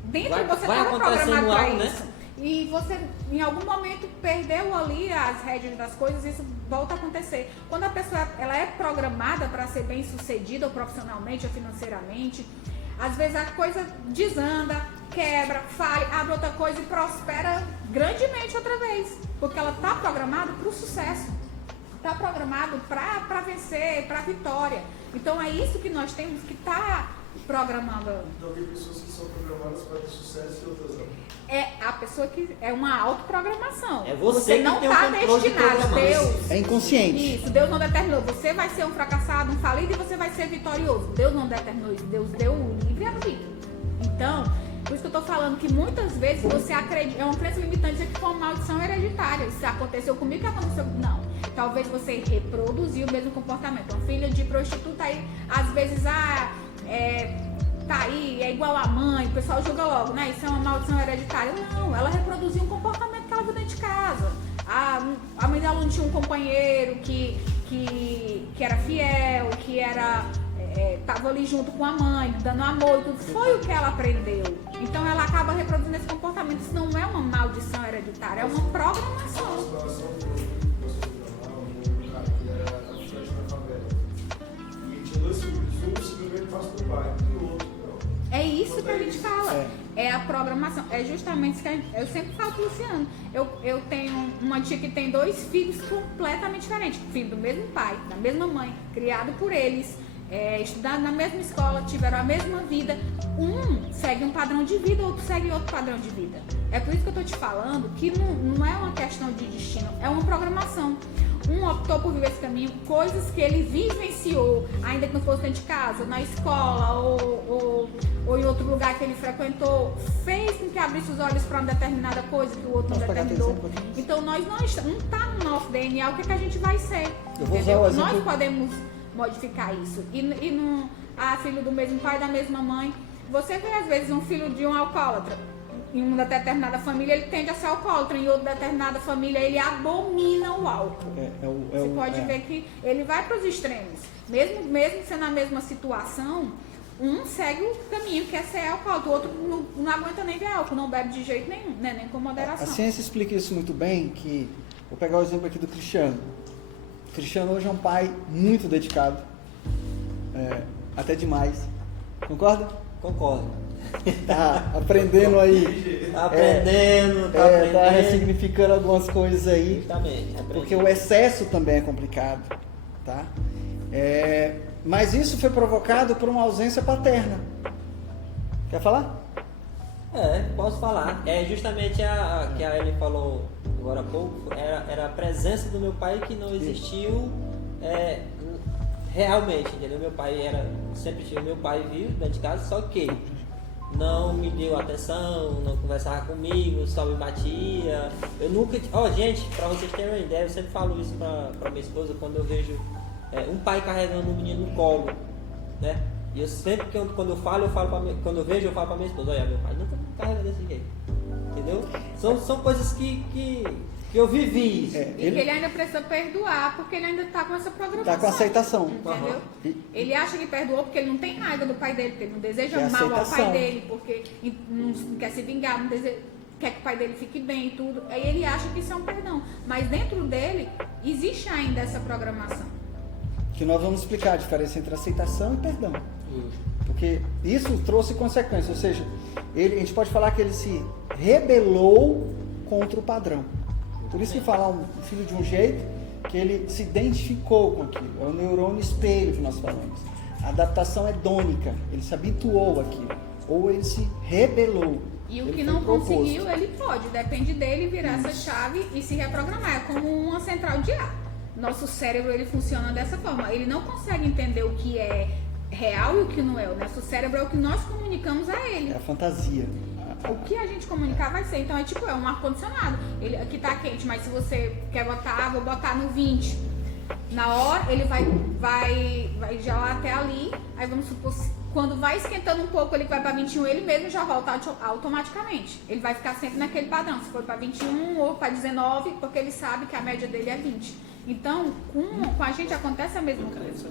dentro você estava programado para isso. Né? E você, em algum momento, perdeu ali as rédeas das coisas e isso volta a acontecer. Quando a pessoa ela é programada para ser bem sucedida, ou profissionalmente, ou financeiramente, às vezes a coisa desanda, quebra, falha, abre outra coisa e prospera grandemente outra vez. Porque ela está programada para o sucesso. Está programado para vencer, para a vitória. Então é isso que nós temos que estar programando. Então tem pessoas que são programadas para ter sucesso e outras não. É a pessoa que é uma autoprogramação. É você que não tem está o controle destinado. Deus. É inconsciente. Isso, Deus não determinou. Você vai ser um fracassado, um falido e você vai ser vitorioso. Deus não determinou isso. Deus deu o livre-arbítrio. Então, por isso que eu estou falando que muitas vezes você acredita, é uma crença limitante dizer que foi uma maldição hereditária. Se aconteceu comigo, que aconteceu? Não. Talvez você reproduziu o mesmo comportamento. Uma filha de prostituta aí, às vezes, tá aí, é igual a mãe, o pessoal julga logo, né? Isso é uma maldição hereditária. Não, ela reproduziu um comportamento que ela viu dentro de casa. A mãe dela não tinha um companheiro que era fiel, que era... estava ali junto com a mãe, dando amor e tudo. Foi o que ela aprendeu. Então ela acaba reproduzindo esse comportamento. Isso não é uma maldição hereditária, é uma programação. É isso que a gente fala. É a programação. É justamente isso que eu sempre falo pro Luciano. Eu tenho uma tia que tem 2 filhos completamente diferentes. Filho do mesmo pai, da mesma mãe, criado por eles, estudado na mesma escola, tiveram a mesma vida. Um segue um padrão de vida, outro segue outro padrão de vida. É por isso que eu tô te falando que não é uma questão de destino, é uma programação. Um optou por viver esse caminho, coisas que ele vivenciou, ainda que não fosse dentro de casa, na escola ou em outro lugar que ele frequentou, fez com que abrisse os olhos para uma determinada coisa que o outro não determinou. Então nós não está no nosso DNA o que a gente vai ser. Nós podemos modificar isso. E filho do mesmo pai, da mesma mãe. Você vê às vezes um filho de um alcoólatra. Em uma determinada família ele tende a ser alcoólatra, em outra determinada família ele abomina o álcool. Você pode ver que ele vai para os extremos. Mesmo sendo a mesma situação, um segue o caminho que é ser alcoólatra, o outro não aguenta nem ver álcool, não bebe de jeito nenhum, né? Nem com moderação. A ciência explica isso muito bem, que vou pegar o exemplo aqui do Cristiano. O Cristiano hoje é um pai muito dedicado, até demais. Concorda? Concordo. Tá aprendendo aí. Tá aprendendo. Tá ressignificando algumas coisas aí. Justamente. Porque o excesso também é complicado, tá? Mas isso foi provocado por uma ausência paterna. Quer falar? Posso falar. Justamente que a Ellen falou agora há pouco, era a presença do meu pai que não existiu realmente, entendeu? Meu pai sempre tive meu pai vivo dentro de casa, só que não me deu atenção, não conversava comigo, só me batia. Eu nunca... gente, pra vocês terem uma ideia, eu sempre falo isso pra minha esposa quando eu vejo um pai carregando um menino no colo, né? E eu sempre, quando eu falo quando eu vejo, eu falo pra minha esposa, olha, meu pai nunca me carrega desse jeito, entendeu? São coisas que que eu vivi isso. E que ele ainda precisa perdoar, porque ele ainda está com essa programação. Está com aceitação. Entendeu? Ele acha que perdoou porque ele não tem raiva do pai dele, porque ele não deseja É mal ao aceitação. pai dele, porque não quer se vingar, não deseja, quer que o pai dele fique bem e tudo. Aí ele acha que isso é um perdão. Mas dentro dele existe ainda essa programação. Que nós vamos explicar a diferença entre aceitação e perdão. Porque isso trouxe consequências. Ou seja, a gente pode falar que ele se rebelou contra o padrão. Por isso que falar um filho de um jeito, que ele se identificou com aquilo. É o neurônio espelho que nós falamos. A adaptação hedônica, ele se habituou àquilo. Ou ele se rebelou. E o Ele que foi não proposto. conseguiu, ele pode. Depende dele virar essa chave e se reprogramar. É como uma central de ar. Nosso cérebro, ele funciona dessa forma. Ele não consegue entender o que é real e o que não é. O nosso cérebro é o que nós comunicamos a ele. É a fantasia. O que a gente comunicar vai ser. Então é tipo, é um ar-condicionado. Ele aqui tá quente, mas se você quer botar, vou botar no 20. Na hora, ele vai gelar até ali. Aí vamos supor, quando vai esquentando um pouco, ele vai para 21, ele mesmo já volta automaticamente. Ele vai ficar sempre naquele padrão. Se for para 21 ou para 19, porque ele sabe que a média dele é 20. Então, com a gente acontece a mesma coisa.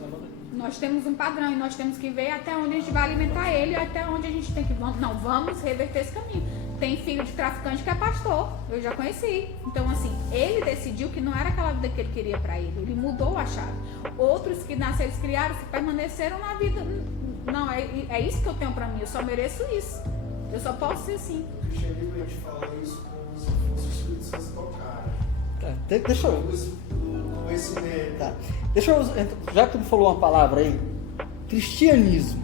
Nós temos um padrão e nós temos que ver até onde a gente vai alimentar ele, até onde a gente tem que... Não, vamos reverter esse caminho. Tem filho de traficante que é pastor, eu já conheci. Então, assim, ele decidiu que não era aquela vida que ele queria pra ele mudou a chave. Outros que nasceram, eles criaram, permaneceram na vida. Não, é isso que eu tenho pra mim, eu só mereço isso. Eu só posso ser assim. O cristianismo, a gente fala isso como se fosse o Espírito Santo tocar. Tá, deixa eu... O conhecimento. Tá. Deixa eu... Já que tu falou uma palavra aí, cristianismo.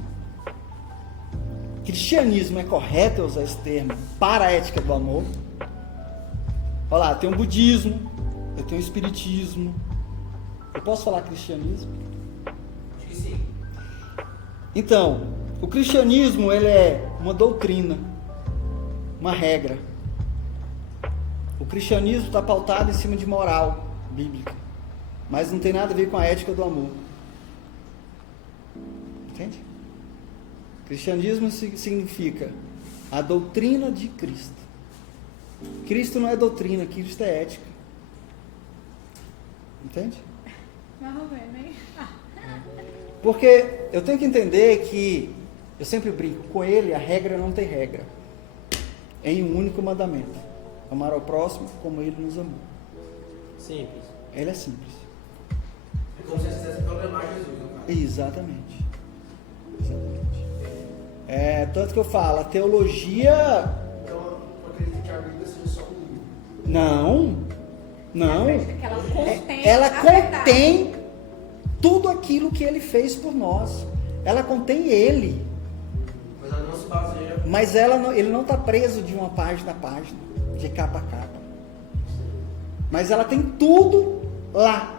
Cristianismo é correto eu usar esse termo para a ética do amor? Olha lá, tem o budismo, eu tenho o espiritismo. Eu posso falar cristianismo? Acho que sim. Então, o cristianismo ele é uma doutrina, uma regra. O cristianismo está pautado em cima de moral bíblica, mas não tem nada a ver com a ética do amor. Entende? Cristianismo significa a doutrina de Cristo. Cristo não é doutrina, Cristo é ética. Entende? Vamos ver, né? Porque eu tenho que entender que, eu sempre brinco, com ele a regra não tem regra. Em um único mandamento. Amar ao próximo como ele nos amou. Simples. Ele é simples. É como se você quisesse programar Jesus, no caso. Exatamente. Tanto que eu falo, a teologia... Então, eu acredito que a Bíblia seja só um livro. Não. Que ela contém, Ela a verdade. contém tudo aquilo que ele fez por nós. Ela contém ele. Mas ela não se baseia. Mas ele não está preso de uma página a página, de capa a capa. Mas ela tem tudo lá.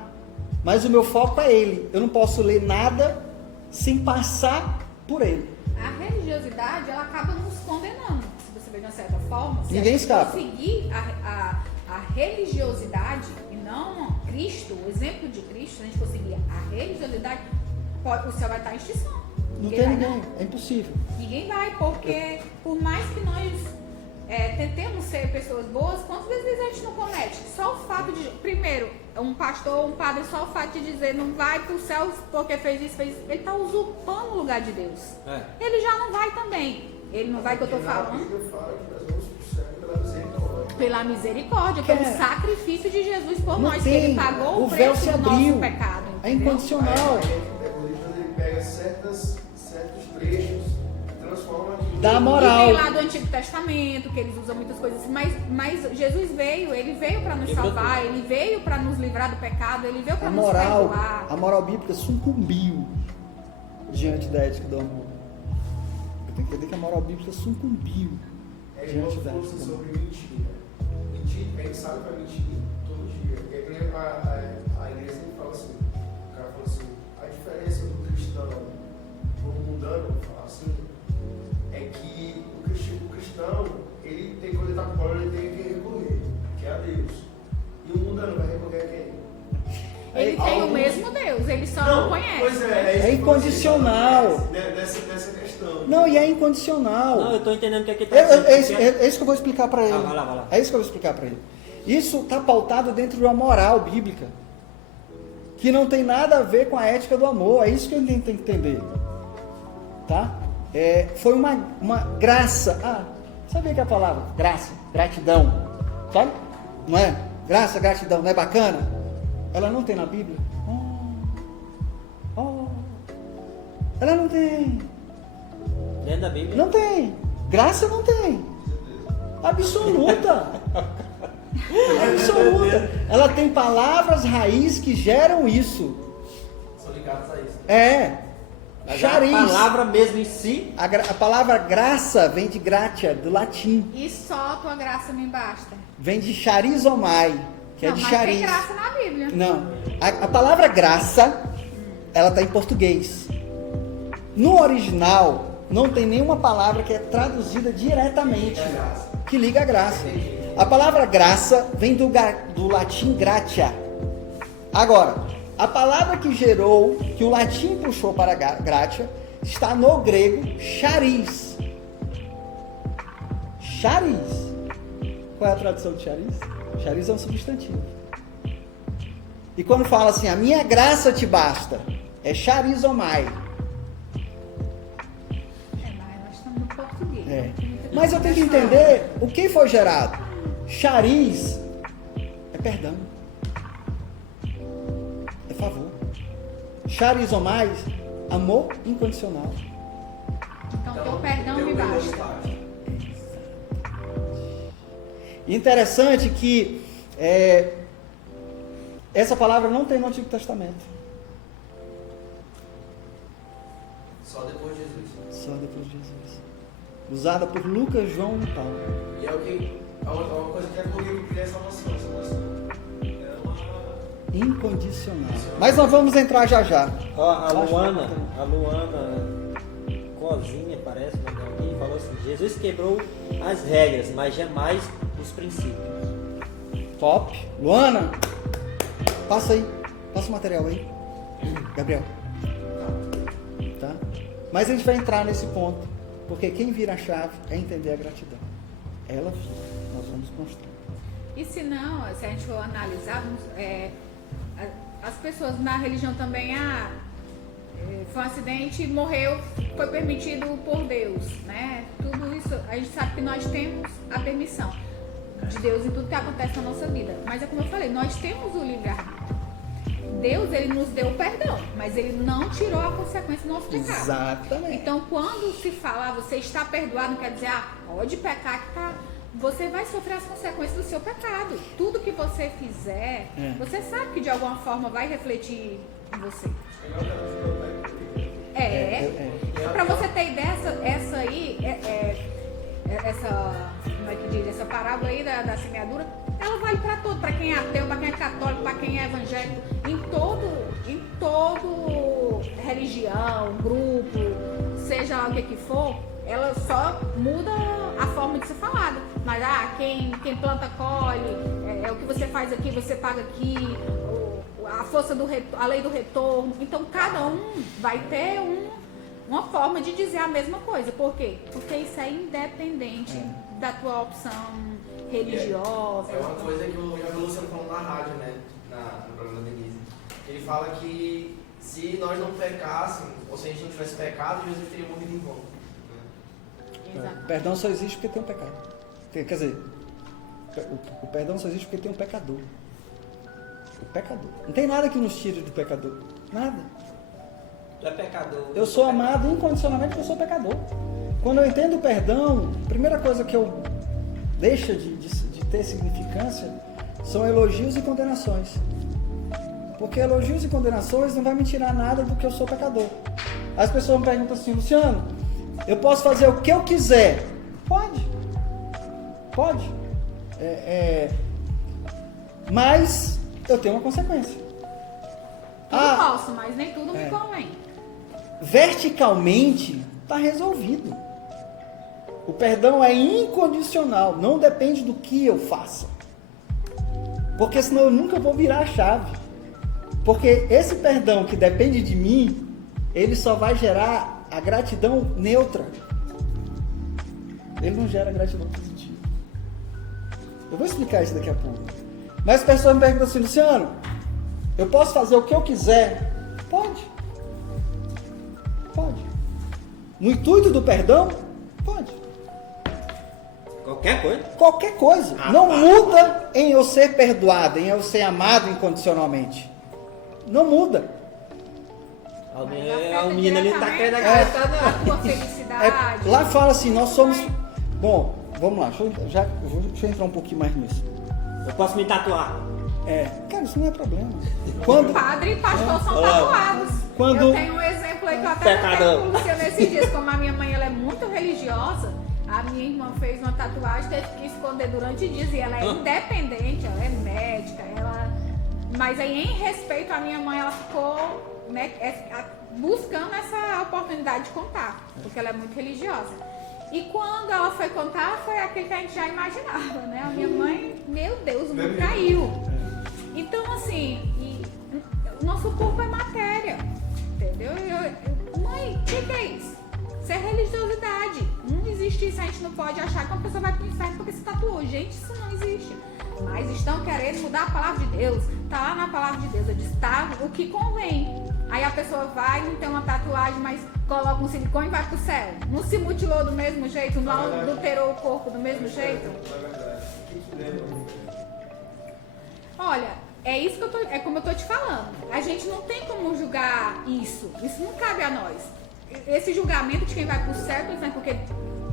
Mas o meu foco é ele. Eu não posso ler nada sem passar por ele. A religiosidade, ela acaba nos condenando, se você ver de uma certa forma. Se Ninguém a gente escapa. seguir a religiosidade e não Cristo, o exemplo de Cristo, se a gente for seguir a religiosidade, o céu vai estar em extinção. Não Ninguém tem vai, ninguém, é impossível. Ninguém vai, porque por mais que nós tentemos ser pessoas boas, quantas vezes a gente não comete? Só o fato de, primeiro, um pastor, um padre, só o fato de dizer não vai para o céu porque fez isso, ele está usurpando o lugar de Deus. Ele já não vai também. Ele não vai que eu estou Porque na falando. Bíblia fala que nós vamos para o céu pela misericórdia. Pela misericórdia, pelo Cara, sacrifício de Jesus por não nós, tem. que ele pagou O o véu preço se do abriu. nosso pecado. É entendeu? incondicional. O livro ele pega certos trechos e transforma aquilo. Dá E moral. tem lá do Antigo Testamento, que eles usam muitas coisas assim, mas Jesus ele veio para nos salvar, ele veio para nos livrar do pecado, ele veio para A nos moral, perdoar. a moral bíblica sucumbiu diante da ética do amor. Eu tenho que entender que a moral bíblica sucumbiu É igual diante se da fosse ética do amor. sobre mentira. Mentir, a gente sabe para mentir todo dia. E aí, por exemplo, a igreja sempre fala assim, o cara fala assim, a diferença do cristão pro mundano, vou falar assim, é que o cristão, ele tem, quando ele está com problema, ele tem que recorrer, que é a Deus. E o mundano vai recorrer a quem? Ele tem o mesmo Deus, ele só não conhece. Pois né? é, É isso que incondicional. você fala, dessa questão. Não, e é incondicional. Não, eu tô entendendo o que é que tá É dizendo. isso que eu vou explicar para ele. Vai lá. É isso que eu vou explicar para ele. Isso está pautado dentro de uma moral bíblica, que não tem nada a ver com a ética do amor. É isso que a gente tem que entender. Tá? Foi uma graça. Sabia que a palavra graça, gratidão, sabe? Não é? Graça, gratidão, não é bacana? Ela não tem na Bíblia? Ela não tem. Dentro da Bíblia? Não tem. Graça não tem. Absoluta. Absoluta. Ela tem palavras raiz que geram isso. São ligados a isso. Mas Chariz. a palavra mesmo em si, A palavra graça vem de gratia, do latim. E só a tua graça me basta. Vem de charizomai, que é Não, de mas chariz. tem graça na Bíblia. Não. A palavra graça, ela está em português. No original, não tem nenhuma palavra que é traduzida diretamente, que liga a graça. A palavra graça vem do latim gratia. Agora, a palavra que gerou, que o latim puxou para gratia, está no grego chariz. Chariz. Qual é a tradução de chariz? Chariz é um substantivo. E quando fala assim, a minha graça te basta, é charizomai. Mas nós estamos no português. Mas eu tenho que entender o que foi gerado. Chariz é perdão. É favor. Charizomai, amor incondicional. Então, teu perdão me basta. Interessante que essa palavra não tem no Antigo Testamento. Só depois de Jesus. Só depois de Jesus. Usada por Lucas, João e Paulo. E é o que. É uma coisa que é comigo que é salvação. Incondicional. Mas nós vamos entrar já já. ó, a Luana Cozinha, parece, o nome dela aqui, falou assim: Jesus quebrou as regras, mas jamais os princípios. Top. Luana, passa aí. Passa o material aí. Gabriel. Tá? Mas a gente vai entrar nesse ponto. Porque quem vira a chave é entender a gratidão. Ela vira. Nós vamos construir. E se não, se a gente for analisar, as pessoas na religião também, foi um acidente, morreu, foi permitido por Deus, né? Tudo isso, a gente sabe que nós temos a permissão de Deus em tudo que acontece na nossa vida. Mas é como eu falei, nós temos o livre-arbítrio. Deus, ele nos deu o perdão, mas ele não tirou a consequência do nosso pecado. Exatamente. Então, quando se fala, você está perdoado, não quer dizer, pode pecar que tá... Você vai sofrer as consequências do seu pecado. Tudo que você fizer, você sabe que de alguma forma vai refletir em você. Pra você ter ideia, essa aí, como é que diz, essa parábola aí da semeadura, ela vale para todo, para quem é ateu, para quem é católico, para quem é evangélico, em todo religião, grupo, seja lá o que for, ela só muda a forma de ser falada. Mas quem planta colhe, é o que você faz aqui, você paga aqui, a força a lei do retorno. Então cada um vai ter uma forma de dizer a mesma coisa. Por quê? Porque isso é independente da tua opção religiosa. É uma coisa que eu já vi o Luciano falando na rádio, né? No programa da Denise. Ele fala que se nós não pecássemos, ou se a gente não tivesse pecado, Jesus teria morrido em vão. Exato. Perdão só existe porque tem um pecado. Quer dizer, o perdão só existe porque tem um pecador. O pecador. Não tem nada que nos tire do pecador. Nada. Tu é pecador. Eu sou amado incondicionalmente porque eu sou pecador. Quando eu entendo o perdão, a primeira coisa que eu deixa de ter significância são elogios e condenações. Porque elogios e condenações não vai me tirar nada do que eu sou pecador. As pessoas me perguntam assim: Luciano, eu posso fazer o que eu quiser? Pode. Mas eu tenho uma consequência. Tudo posso, mas nem tudo me convém. Verticalmente está resolvido. O perdão é incondicional, não depende do que eu faça. Porque senão eu nunca vou virar a chave. Porque esse perdão que depende de mim, ele só vai gerar a gratidão neutra. Ele não gera gratidão positiva. Eu vou explicar isso daqui a pouco. Mas as pessoas me perguntam assim, Luciano, eu posso fazer o que eu quiser? Pode. Pode. No intuito do perdão? Pode. Qualquer coisa? Qualquer coisa. Não muda em eu ser perdoado, em eu ser amado incondicionalmente. Não muda. A Mas menina ali tá querendo diretamente acreditar, a tua felicidade. Lá fala assim, nós somos... Bom, vamos lá, deixa eu entrar um pouquinho mais nisso. Eu posso me tatuar. Cara, isso não é problema. Quando... Padre e pastor são tatuados. Quando- Eu tenho um exemplo aí que eu até Pecadão. contei pro Luciano esses dias. Como a minha mãe ela é muito religiosa, a minha irmã fez uma tatuagem, teve que esconder durante dias. E ela é independente, ela é médica, mas aí em respeito à minha mãe, ela ficou, né, buscando essa oportunidade de contar, porque ela é muito religiosa. E quando ela foi contar, foi aquilo que a gente já imaginava, né? A minha mãe, meu Deus, o mundo caiu. Então, assim, o nosso corpo é matéria, entendeu? Mãe, o que é isso? Isso é religiosidade. Não existe isso, a gente não pode achar que uma pessoa vai pro inferno porque se tatuou. Gente, isso não existe. Mas estão querendo mudar a palavra de Deus. Tá lá na palavra de Deus, eu disse, tá o que convém. Aí a pessoa vai, não tem uma tatuagem, mas coloca um silicone e vai pro céu. Não se mutilou do mesmo jeito, não adulterou o corpo do mesmo jeito. Não é verdade. O que lembra? Olha, é isso que é como eu tô te falando. A gente não tem como julgar isso. Isso não cabe a nós. Esse julgamento de quem vai pro céu, porque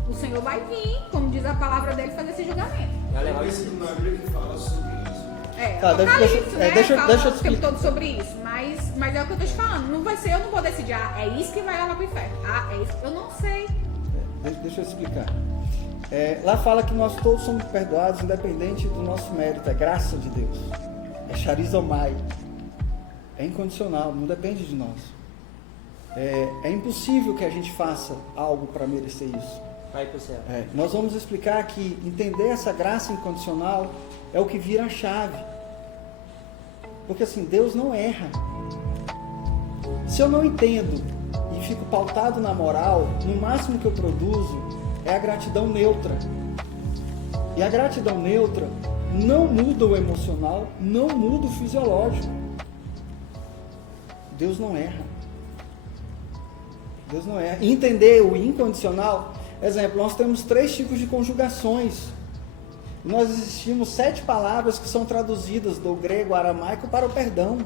o Senhor vai vir, como diz a palavra dele, fazer esse julgamento. Eu conheci na Bíblia que fala sobre isso. Tá, Apocalipse, né? deixa eu Fala o tempo explicar. todo sobre isso. Mas é o que eu tô te falando. Não vai ser, eu não vou decidir, é isso que vai levar pro inferno. É isso. Eu não sei. Deixa eu explicar. Lá fala que nós todos somos perdoados, independente do nosso mérito. É graça de Deus. É charizomai. É incondicional, não depende de nós. É impossível que a gente faça algo para merecer isso. Vai pro céu. Nós vamos explicar que entender essa graça incondicional é o que vira a chave. Porque assim, Deus não erra. Se eu não entendo e fico pautado na moral, no máximo que eu produzo é a gratidão neutra. E a gratidão neutra não muda o emocional, não muda o fisiológico. Deus não erra. Deus não erra. Entender o incondicional, exemplo, nós temos 3 tipos de conjugações. Nós existimos 7 palavras que são traduzidas do grego aramaico para o perdão.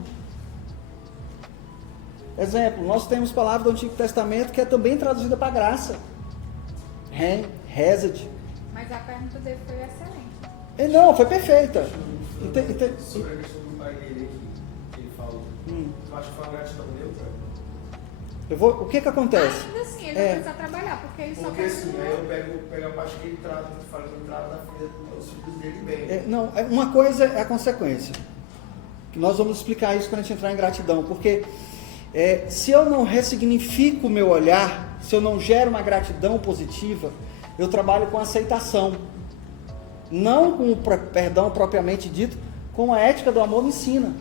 Exemplo, nós temos palavra do Antigo Testamento que é também traduzida para graça. Hesed. Mas a pergunta dele foi excelente. Não, foi perfeita. Sobre a questão do pai dele aqui, que ele falou. Tu acha que foi uma gratidão neutra? O que acontece? Ainda assim, ele vai precisar trabalhar, porque ele só Porque quer assim, aí eu pego a parte que ele trata, que fala que ele trata da filha dos filhos dele bem. Não, uma coisa é a consequência. Que nós vamos explicar isso quando a gente entrar em gratidão. Porque se eu não ressignifico o meu olhar, se eu não gero uma gratidão positiva, eu trabalho com aceitação. Não com o perdão propriamente dito, como a ética do amor me ensina.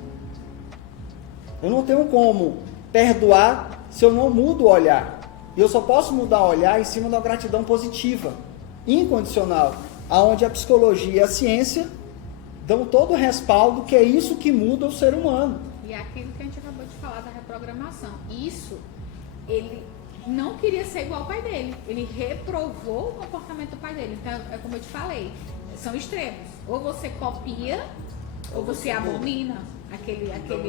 Eu não tenho como perdoar se eu não mudo o olhar. Eu só posso mudar o olhar em cima da gratidão positiva, incondicional, aonde a psicologia e a ciência dão todo o respaldo que é isso que muda o ser humano. E é aquilo que a gente acabou de falar da reprogramação. Isso, ele não queria ser igual ao pai dele. Ele reprovou o comportamento do pai dele. Então, é como eu te falei, são extremos. Ou você copia, ou você abomina aquele... Então,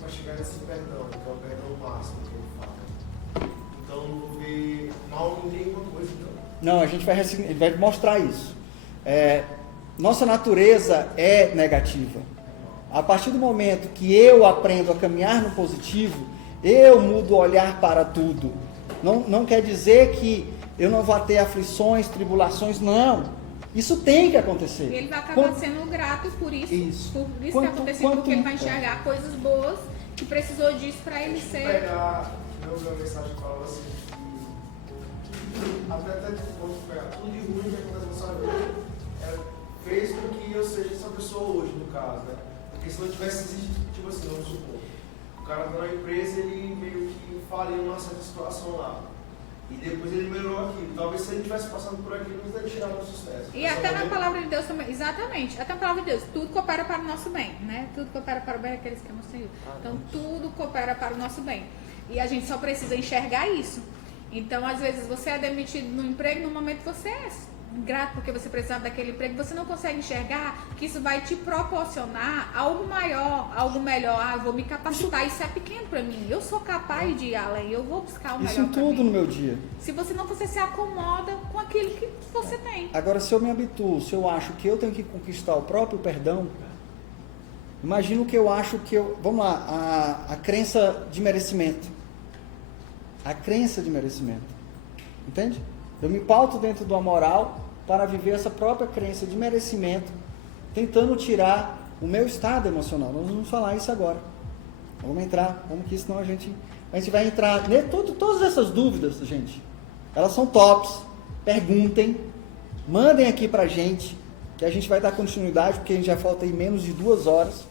para chegar nesse perdão, que é o perdão máximo que ele fala. Então, não vou ver mal em nenhuma coisa, então. Não, ele vai mostrar isso. Nossa natureza é negativa. A partir do momento que eu aprendo a caminhar no positivo, eu mudo o olhar para tudo. Não quer dizer que eu não vou ter aflições, tribulações, não. Isso tem que acontecer. E ele vai acabar sendo grato por isso. Por isso que aconteceu, porque ele vai enxergar coisas boas que precisou disso para ele ser... Pegar, eu vi uma mensagem que falava assim, que até pegar tudo de ruim que acontece na sua vida, fez com que eu seja essa pessoa hoje, no caso, né? Porque se não tivesse existido, tipo assim, vamos supor, o cara tá na empresa, ele meio que falia numa certa situação lá. E depois ele melhorou aquilo. Talvez talvez se a gente estivesse passando por aquilo, nos deixar no sucesso. E até na palavra de Deus também, exatamente, até na palavra de Deus, tudo coopera para o nosso bem, né? Tudo coopera para o bem daqueles que amam o Senhor. Então, tudo coopera para o nosso bem. E a gente só precisa enxergar isso. Então, às vezes, você é demitido no emprego, no momento você é grato porque você precisava daquele emprego, você não consegue enxergar que isso vai te proporcionar algo maior, algo melhor. Ah, eu vou me capacitar, isso é pequeno para mim, eu sou capaz de ir além, eu vou buscar o melhor. Isso em pra tudo mim. no meu dia. Se você não, você se acomoda com aquilo que você tem. Agora, se eu me habituo, se eu acho que eu tenho que conquistar o próprio perdão, imagino que eu acho que eu... Vamos lá, a crença de merecimento. A crença de merecimento. Entende? Eu me pauto dentro de uma moral para viver essa própria crença de merecimento, tentando tirar o meu estado emocional. Nós vamos falar isso agora. Vamos entrar, vamos que senão a gente vai entrar... Todas essas dúvidas, gente, elas são tops. Perguntem, mandem aqui pra gente, que a gente vai dar continuidade, porque a gente já falta aí menos de 2 horas.